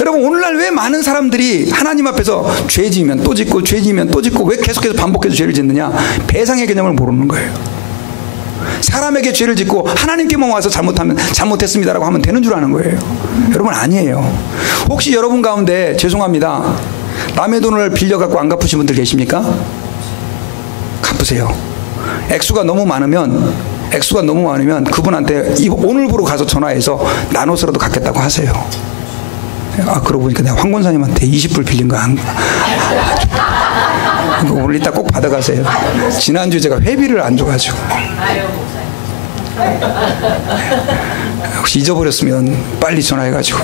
여러분, 오늘날 왜 많은 사람들이 하나님 앞에서 죄 지으면 또 짓고 죄 지으면 또 짓고 왜 계속해서 반복해서 죄를 짓느냐? 배상의 개념을 모르는 거예요. 사람에게 죄를 짓고 하나님께만 와서 잘못했습니다라고 하면 되는 줄 아는 거예요. 여러분, 아니에요. 혹시 여러분 가운데 죄송합니다, 남의 돈을 빌려갖고 안 갚으신 분들 계십니까? 갚으세요. 액수가 너무 많으면 그분한테 오늘부로 가서 전화해서 나눠서라도 갚겠다고 하세요. 그러고 보니까 내가 황 권사님한테 20불 빌린 거 오늘 이따 꼭 받아가세요. 지난주에 제가 회비를 안 줘가지고. 혹시 잊어버렸으면 빨리 전화해가지고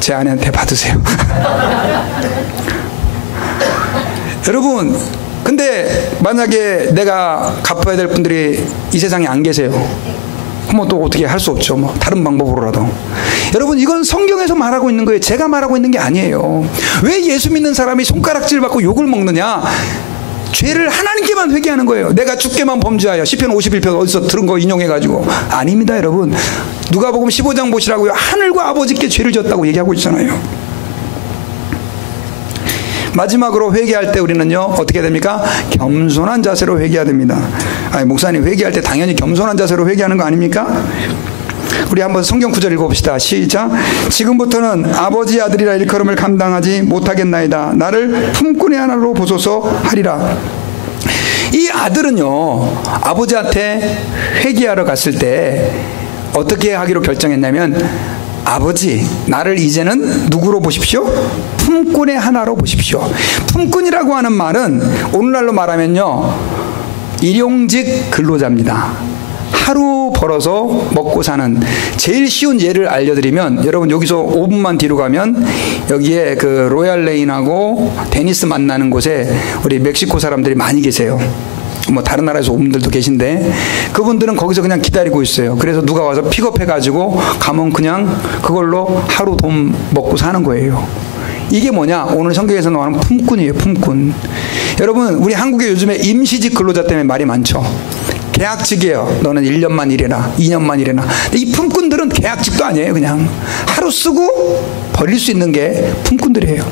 제 아내한테 받으세요. 여러분, 근데 만약에 내가 갚아야 될 분들이 이 세상에 안 계세요. 그럼 또 어떻게 할 수 없죠. 뭐 다른 방법으로라도. 여러분, 이건 성경에서 말하고 있는 거예요. 제가 말하고 있는 게 아니에요. 왜 예수 믿는 사람이 손가락질 받고 욕을 먹느냐? 죄를 하나님께만 회개하는 거예요. 내가 주께만 범죄하여. 시편 51편 어디서 들은 거 인용해가지고. 아닙니다, 여러분. 누가복음 15장 보시라고요. 하늘과 아버지께 죄를 졌다고 얘기하고 있잖아요. 마지막으로 회개할 때 우리는요, 어떻게 됩니까? 겸손한 자세로 회개해야 됩니다. 아니, 목사님 회개할 때 당연히 겸손한 자세로 회개하는 거 아닙니까? 우리 한번 성경 구절 읽어봅시다. 시작. 지금부터는 아버지 아들이라 일컬음을 감당하지 못하겠나이다. 나를 품꾼의 하나로 보소서 하리라. 이 아들은요, 아버지한테 회개하러 갔을 때 어떻게 하기로 결정했냐면, 아버지, 나를 이제는 누구로 보십시오? 품꾼의 하나로 보십시오. 품꾼이라고 하는 말은 오늘날로 말하면요, 일용직 근로자입니다. 하루 벌어서 먹고 사는. 제일 쉬운 예를 알려드리면, 여러분 여기서 5분만 뒤로 가면 여기에 그 로얄 레인하고 데니스 만나는 곳에 우리 멕시코 사람들이 많이 계세요. 뭐 다른 나라에서 온 분들도 계신데, 그분들은 거기서 그냥 기다리고 있어요. 그래서 누가 와서 픽업해가지고 가면 그냥 그걸로 하루 돈 먹고 사는 거예요. 이게 뭐냐? 오늘 성경에서 나오는 품꾼이에요. 품꾼. 여러분, 우리 한국에 요즘에 임시직 근로자 때문에 말이 많죠. 계약직이에요. 너는 1년만 일해라, 2년만 일해라. 근데 이 품꾼들은 계약직도 아니에요. 그냥 하루 쓰고 벌릴 수 있는 게 품꾼들이에요.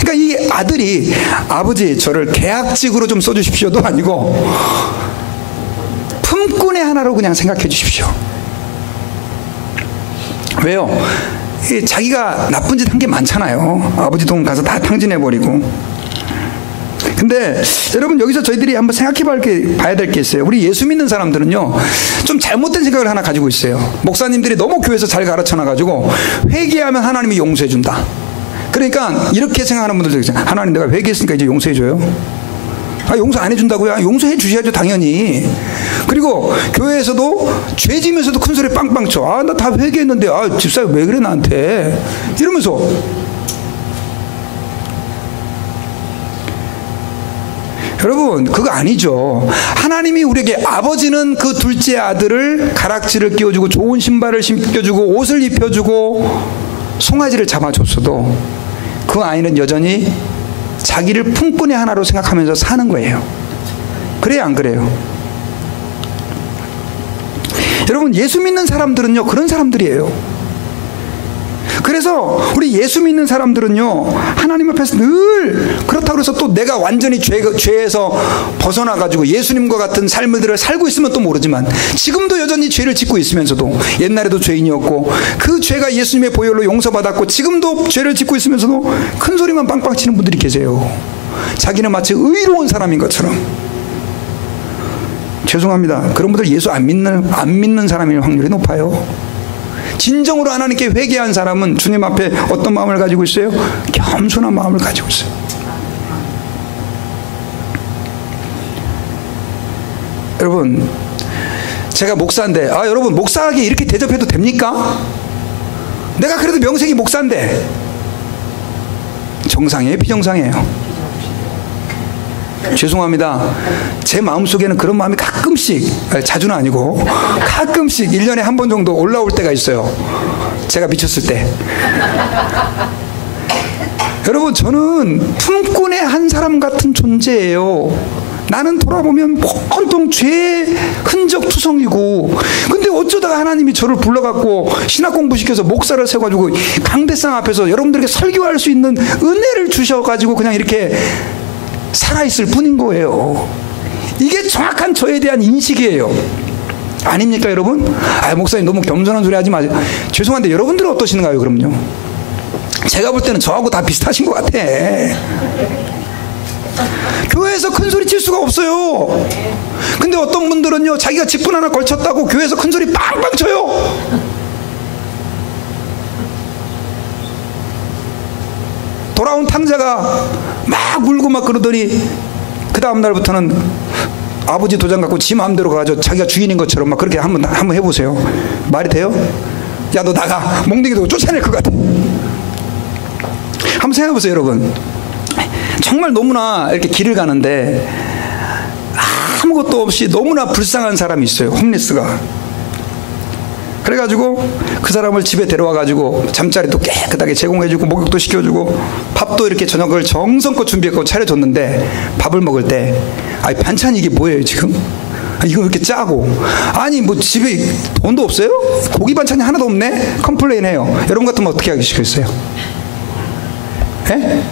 그러니까 이 아들이, 아버지 저를 계약직으로 좀 써주십시오도 아니고 품꾼의 하나로 그냥 생각해 주십시오. 왜요? 자기가 나쁜 짓 한 게 많잖아요. 아버지 돈 가서 다 탕진해버리고. 근데 여러분, 여기서 저희들이 한번 생각해 봐야 될 게 있어요. 우리 예수 믿는 사람들은요, 좀 잘못된 생각을 하나 가지고 있어요. 목사님들이 너무 교회에서 잘 가르쳐놔가지고 회개하면 하나님이 용서해준다. 그러니까 이렇게 생각하는 분들도 있어요. 하나님, 내가 회개했으니까 이제 용서해줘요? 아, 용서 안 해준다고요? 아, 용서해 주셔야죠, 당연히. 그리고 교회에서도 죄 지면서도 큰 소리 빵빵 쳐. 아, 나 다 회개했는데, 아, 집사님 왜 그래 나한테? 이러면서. 여러분, 그거 아니죠. 하나님이 우리에게, 아버지는 그 둘째 아들을 가락지를 끼워주고 좋은 신발을 신겨주고 옷을 입혀주고 송아지를 잡아줬어도 그 아이는 여전히 자기를 품꾼의 하나로 생각하면서 사는 거예요. 그래요, 안 그래요? 여러분, 예수 믿는 사람들은요, 그런 사람들이에요. 그래서 우리 예수 믿는 사람들은요, 하나님 앞에서 늘 그렇다고 해서 또 내가 완전히 죄에서 벗어나가지고 예수님과 같은 삶을 살고 있으면 또 모르지만, 지금도 여전히 죄를 짓고 있으면서도, 옛날에도 죄인이었고 그 죄가 예수님의 보혈로 용서받았고 지금도 죄를 짓고 있으면서도 큰 소리만 빵빵 치는 분들이 계세요. 자기는 마치 의로운 사람인 것처럼. 죄송합니다. 그런 분들 예수 안 믿는 사람일 확률이 높아요. 진정으로 하나님께 회개한 사람은 주님 앞에 어떤 마음을 가지고 있어요? 겸손한 마음을 가지고 있어요. 여러분, 제가 목사인데, 아, 여러분, 목사에게 이렇게 대접해도 됩니까? 내가 그래도 명색이 목사인데. 정상이에요, 비정상이에요? 죄송합니다. 제 마음속에는 그런 마음이 가끔씩, 자주는 아니고 가끔씩 1년에 한 번 정도 올라올 때가 있어요. 제가 미쳤을 때. 여러분, 저는 품꾼의 한 사람 같은 존재예요. 나는 돌아보면 온통 죄의 흔적 투성이고, 근데 어쩌다가 하나님이 저를 불러갖고 신학 공부시켜서 목사를 세워가지고 강대상 앞에서 여러분들에게 설교할 수 있는 은혜를 주셔가지고 그냥 이렇게 살아있을 뿐인 거예요. 이게 정확한 저에 대한 인식이에요. 아닙니까, 여러분? 아, 목사님 너무 겸손한 소리 하지 마세요. 죄송한데 여러분들은 어떠신가요, 그럼요? 제가 볼 때는 저하고 다 비슷하신 것 같아. 교회에서 큰 소리 칠 수가 없어요. 근데 어떤 분들은요, 자기가 직분 하나 걸쳤다고 교회에서 큰 소리 빵빵 쳐요. 돌아온 탕자가 막 울고 막 그러더니 그 다음 날부터는 아버지 도장 갖고 지 마음대로 가가지고 자기가 주인인 것처럼 막 그렇게 한번 해보세요. 말이 돼요? 야, 너 나가. 몽둥이도 쫓아낼 것 같아. 한번 생각해 보세요, 여러분. 정말 너무나 이렇게 길을 가는데 아무것도 없이 너무나 불쌍한 사람이 있어요. 홈리스가. 그래가지고 그 사람을 집에 데려와가지고 잠자리도 깨끗하게 제공해주고 목욕도 시켜주고 밥도 이렇게 저녁을 정성껏 준비했고 차려줬는데 밥을 먹을 때 아니 반찬이 이게 뭐예요 지금? 이거 왜 이렇게 짜고? 아니 뭐 집에 돈도 없어요? 고기 반찬이 하나도 없네? 컴플레인해요. 여러분 같으면 어떻게 하시겠어요? 예?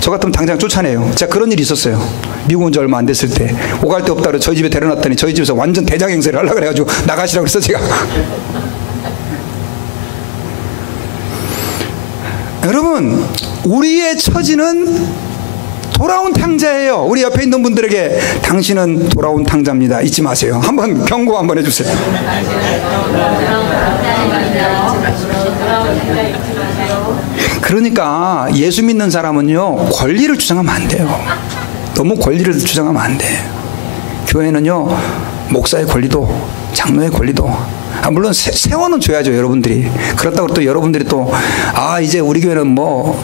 저 같으면 당장 쫓아내요. 제가 그런 일이 있었어요. 미국 온 지 얼마 안 됐을 때 오갈 데 없다 그래 저희 집에 데려놨더니 저희 집에서 완전 대장 행세를 하려고 그래가지고 나가시라고 그랬어 제가. 여러분 우리의 처지는 돌아온 탕자예요. 우리 옆에 있는 분들에게 당신은 돌아온 탕자입니다. 잊지 마세요. 한번 경고 한번 해주세요. 그러니까 예수 믿는 사람은요 권리를 주장하면 안 돼요. 너무 권리를 주장하면 안 돼. 교회는요 목사의 권리도 장로의 권리도 물론 세워는 줘야죠. 여러분들이. 그렇다고 또 여러분들이 또 이제 우리 교회는 뭐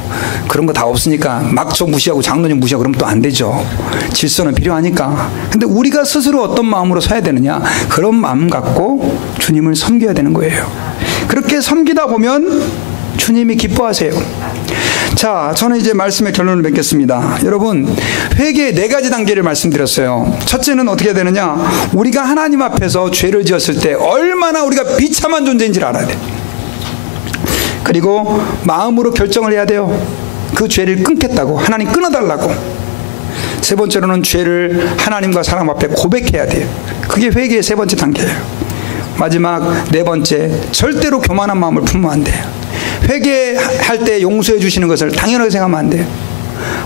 그런 거 다 없으니까 막조 무시하고 장로님 무시하고 그러면 또 안 되죠. 질서는 필요하니까. 근데 우리가 스스로 어떤 마음으로 서야 되느냐, 그런 마음 갖고 주님을 섬겨야 되는 거예요. 그렇게 섬기다 보면 주님이 기뻐하세요. 자, 저는 이제 말씀의 결론을 맺겠습니다. 여러분, 회개의 4가지 단계를 말씀드렸어요. 첫째는 어떻게 해야 되느냐, 우리가 하나님 앞에서 죄를 지었을 때 얼마나 우리가 비참한 존재인지를 알아야 돼요. 그리고 마음으로 결정을 해야 돼요. 그 죄를 끊겠다고, 하나님 끊어달라고. 세 번째로는 죄를 하나님과 사람 앞에 고백해야 돼요. 그게 회개의 3번째 단계예요. 마지막 4번째, 절대로 교만한 마음을 품으면 안 돼요. 회개할 때 용서해 주시는 것을 당연하게 생각하면 안 돼요.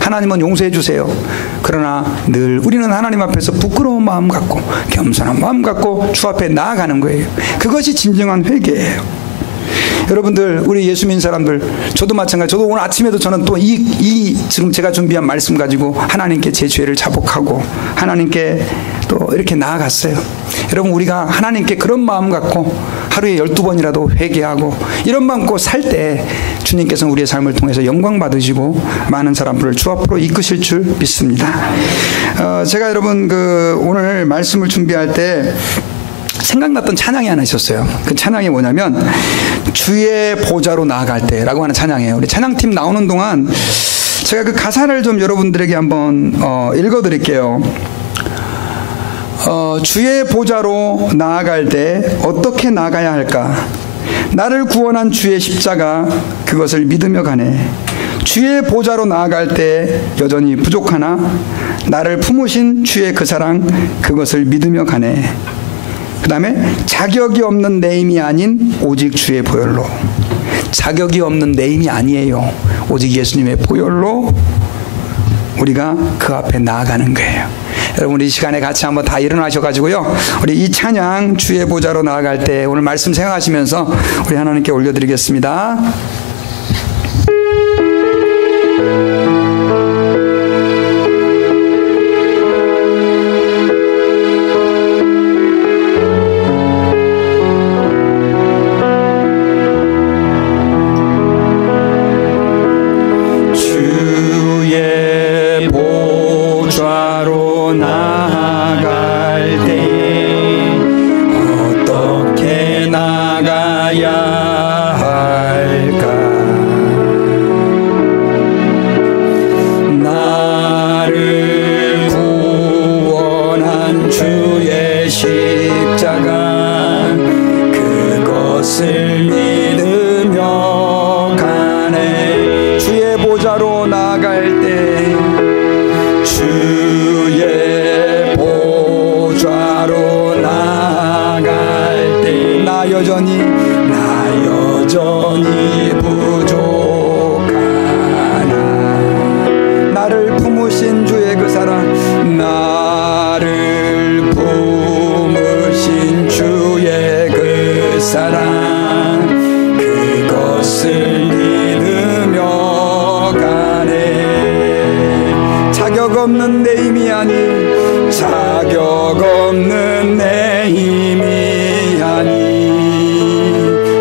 하나님은 용서해 주세요. 그러나 늘 우리는 하나님 앞에서 부끄러운 마음 갖고 겸손한 마음 갖고 주 앞에 나아가는 거예요. 그것이 진정한 회개예요. 여러분들, 우리 예수 믿는 사람들, 저도 마찬가지. 저도 오늘 아침에도 저는 또 지금 제가 준비한 말씀 가지고 하나님께 제 죄를 자복하고 하나님께 또 이렇게 나아갔어요. 여러분, 우리가 하나님께 그런 마음 갖고 하루에 12번이라도 회개하고 이런 마음 갖고 살 때 주님께서는 우리의 삶을 통해서 영광 받으시고 많은 사람들을 주 앞으로 이끄실 줄 믿습니다. 제가 여러분 오늘 말씀을 준비할 때 생각났던 찬양이 하나 있었어요. 그 찬양이 뭐냐면 주의 보좌로 나아갈 때라고 하는 찬양이에요. 우리 찬양팀 나오는 동안 제가 그 가사를 좀 여러분들에게 한번 읽어드릴게요. 주의 보좌로 나아갈 때 어떻게 나가야 할까? 나를 구원한 주의 십자가, 그것을 믿으며 가네. 주의 보좌로 나아갈 때 여전히 부족하나 나를 품으신 주의 그 사랑, 그것을 믿으며 가네. 그 다음에 자격이 없는 내 힘이 아닌 오직 주의 보혈로. 자격이 없는 내 힘이 아니에요. 오직 예수님의 보혈로 우리가 그 앞에 나아가는 거예요. 여러분, 이 시간에 같이 한번 다 일어나셔가지고요, 우리 이 찬양 주의 보좌로 나아갈 때 오늘 말씀 생각하시면서 우리 하나님께 올려드리겠습니다.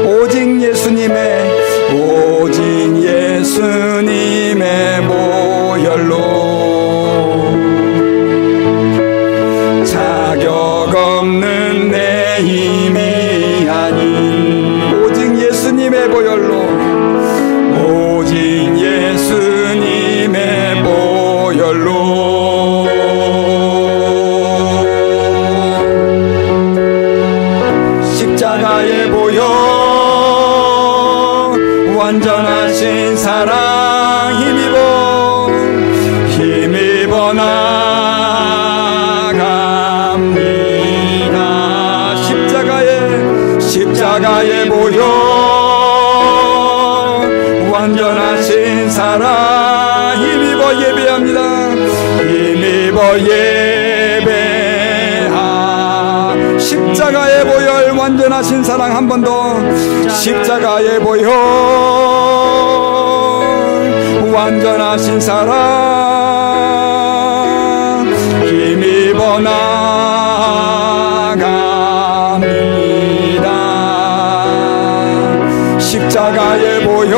오직 예수님의, 오직 예수님 완전하신 사랑 힘입어 나갑니다. 십자가에 모여 완전하신 사랑 힘입어 예배합니다. 힘입어 예배하 십자가에 모여 완전하신 사랑 한 번 더 십자가에 모여 완전하신 사랑 힘입어 나갑니다. 십자가에 모여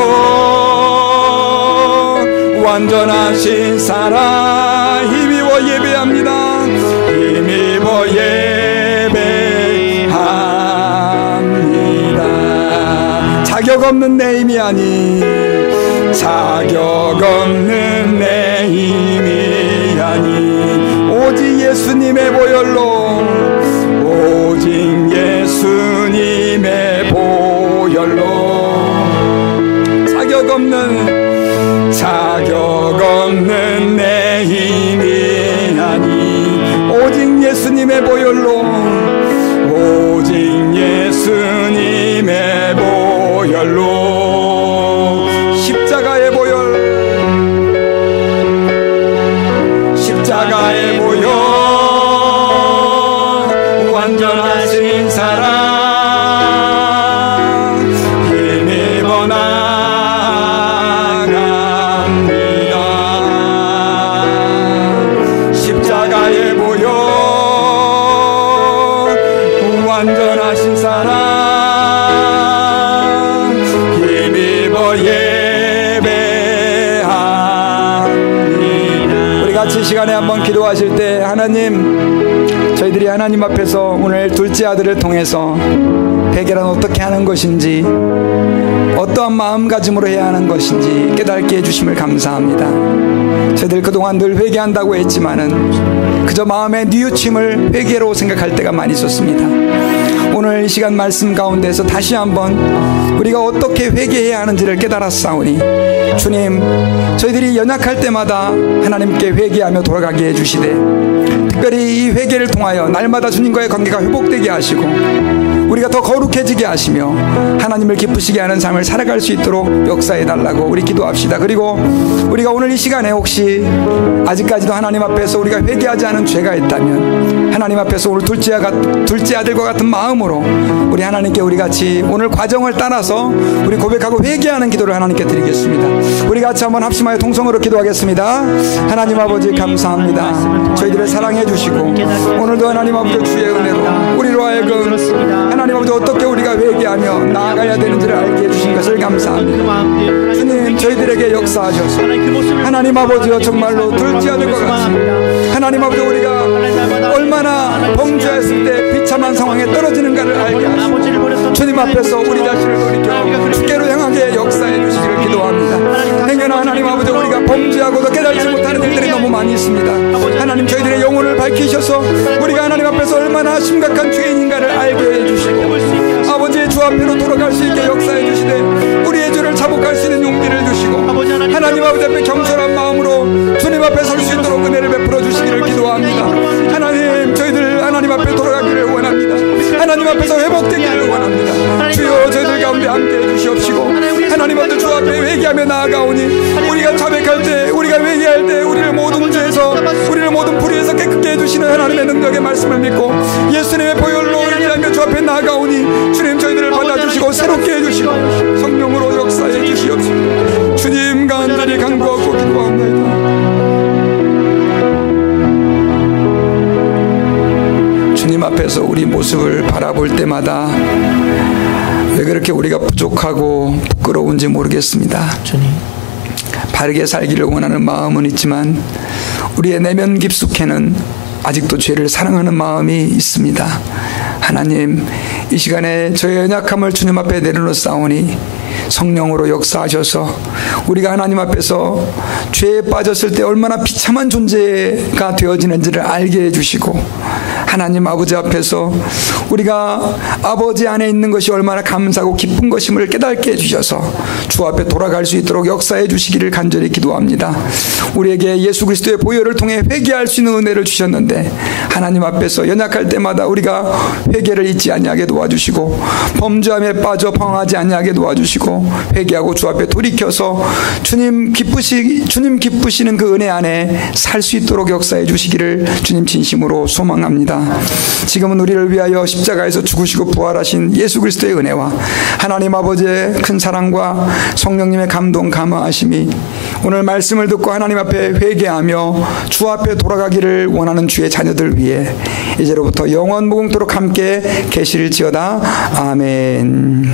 완전하신 사랑 힘입어 예배합니다. 힘입어 예배합니다. 자격 없는 내 힘이 아니 자격 없는 내 힘이 아니 오직 예수님의 보혈로 오직 예수님의 보혈로 자격 없는 내 힘이 아니 오직 예수님의 보혈로 오직 예수님의 보혈로 십자가의 보혈 완전하신 사랑 힘입어 나갑니다. 십자가의 보혈 완전하신 사랑 힘입어 예배합니다. 우리 같이 시간에 한번 기도하실 때 하나님, 저희들이 하나님 앞에서 오늘 둘째 아들을 통해서 회개란 어떻게 하는 것인지, 어떠한 마음가짐으로 해야 하는 것인지 깨닫게 해주심을 감사합니다. 저희들 그동안 늘 회개한다고 했지만은 그저 마음의 뉘우침을 회개로 생각할 때가 많이 있었습니다. 오늘 이 시간 말씀 가운데서 다시 한번 우리가 어떻게 회개해야 하는지를 깨달았사오니 주님, 저희들이 연약할 때마다 하나님께 회개하며 돌아가게 해주시되 특별히 이 회개를 통하여 날마다 주님과의 관계가 회복되게 하시고 우리가 더 거룩해지게 하시며 하나님을 기쁘시게 하는 삶을 살아갈 수 있도록 역사해달라고 우리 기도합시다. 그리고 우리가 오늘 이 시간에 혹시 아직까지도 하나님 앞에서 우리가 회개하지 않은 죄가 있다면 하나님 앞에서 오늘 둘째 아들과 같은 마음으로 우리 하나님께 우리 같이 오늘 과정을 따라서 우리 고백하고 회개하는 기도를 하나님께 드리겠습니다. 우리 같이 한번 합심하여 통성으로 기도하겠습니다. 하나님 아버지 감사합니다. 저희들을 사랑해 주시고 오늘도 하나님 아버지 주의 은혜로 우리로 하여금 하나님 아버지 어떻게 우리가 회개하며 나아가야 되는지를 알게 해주신 것을 감사합니다. 주님, 저희들에게 역사하셔서 하나님 아버지와 정말로 둘째 아들과 같이 하나님 아버지 우리가 얼마나 범죄했을 때 비참한 상황에 떨어지는가를 알게 하시고 주님 앞에서 우리 자신을 돌이켜 주께로 향하게 역사해 주시기를 기도합니다. 행여나 하나님 아버지 우리가 범죄하고도 깨달지 못하는 일들이 너무 많이 있습니다. 하나님, 저희들의 영혼을 밝히셔서 우리가 하나님 앞에서 얼마나 심각한 죄인인가를 알게 해주시고 아버지의 주 앞으로 돌아갈 수 있게 역사해 주시되 우리의 죄를 자복할 수 있는 용기를 주시고 하나님 아버지 앞에 겸손한 마음으로 주님 앞에 설 수 있도록 은혜를 베풀어 주시기를 기도합니다. 하나님, 저희들 하나님 앞에 돌아가기를 원합니다. 하나님 앞에서 회복되기를 원합니다. 주여, 저희들 가운데 함께 해주시옵시고 하나님 앞에 주 앞에 회개하며 나아가오니 우리가 자백할 때, 우리가 회개할 때 우리를 모든 죄에서, 우리를 모든 불의에서 깨끗게 해주시는 하나님의 능력의 말씀을 믿고 예수님의 보혈로 의지하며 주 앞에 나아가오니 주님, 저희들을 받아주시고 새롭게 해주시고 성령으로 역사해 주시옵소서. 주님, 간절히 간구하고 기도합니다. 주님 앞에서 우리 모습을 바라볼 때마다 왜 그렇게 우리가 부족하고 부끄러운지 모르겠습니다. 주님, 바르게 살기를 원하는 마음은 있지만 우리의 내면 깊숙이는 아직도 죄를 사랑하는 마음이 있습니다. 하나님, 이 시간에 저의 연약함을 주님 앞에 내려놓사오니 성령으로 역사하셔서 우리가 하나님 앞에서 죄에 빠졌을 때 얼마나 비참한 존재가 되어지는지를 알게 해주시고 하나님 아버지 앞에서 우리가 아버지 안에 있는 것이 얼마나 감사하고 기쁜 것임을 깨닫게 해주셔서 주 앞에 돌아갈 수 있도록 역사해 주시기를 간절히 기도합니다. 우리에게 예수 그리스도의 보혈을 통해 회개할 수 있는 은혜를 주셨는데 하나님 앞에서 연약할 때마다 우리가 회개를 잊지 아니하게 도와주시고 범죄함에 빠져 방황하지 아니하게 도와주시고 회개하고 주 앞에 돌이켜서 주님 기쁘시는 그 은혜 안에 살 수 있도록 역사해 주시기를 주님 진심으로 소망합니다. 지금은 우리를 위하여 십자가에서 죽으시고 부활하신 예수 그리스도의 은혜와 하나님 아버지의 큰 사랑과 성령님의 감동 감화하심이 오늘 말씀을 듣고 하나님 앞에 회개하며 주 앞에 돌아가기를 원하는 주의 자녀들 위해 이제로부터 영원 무궁토록 함께 계실지어다. 아멘.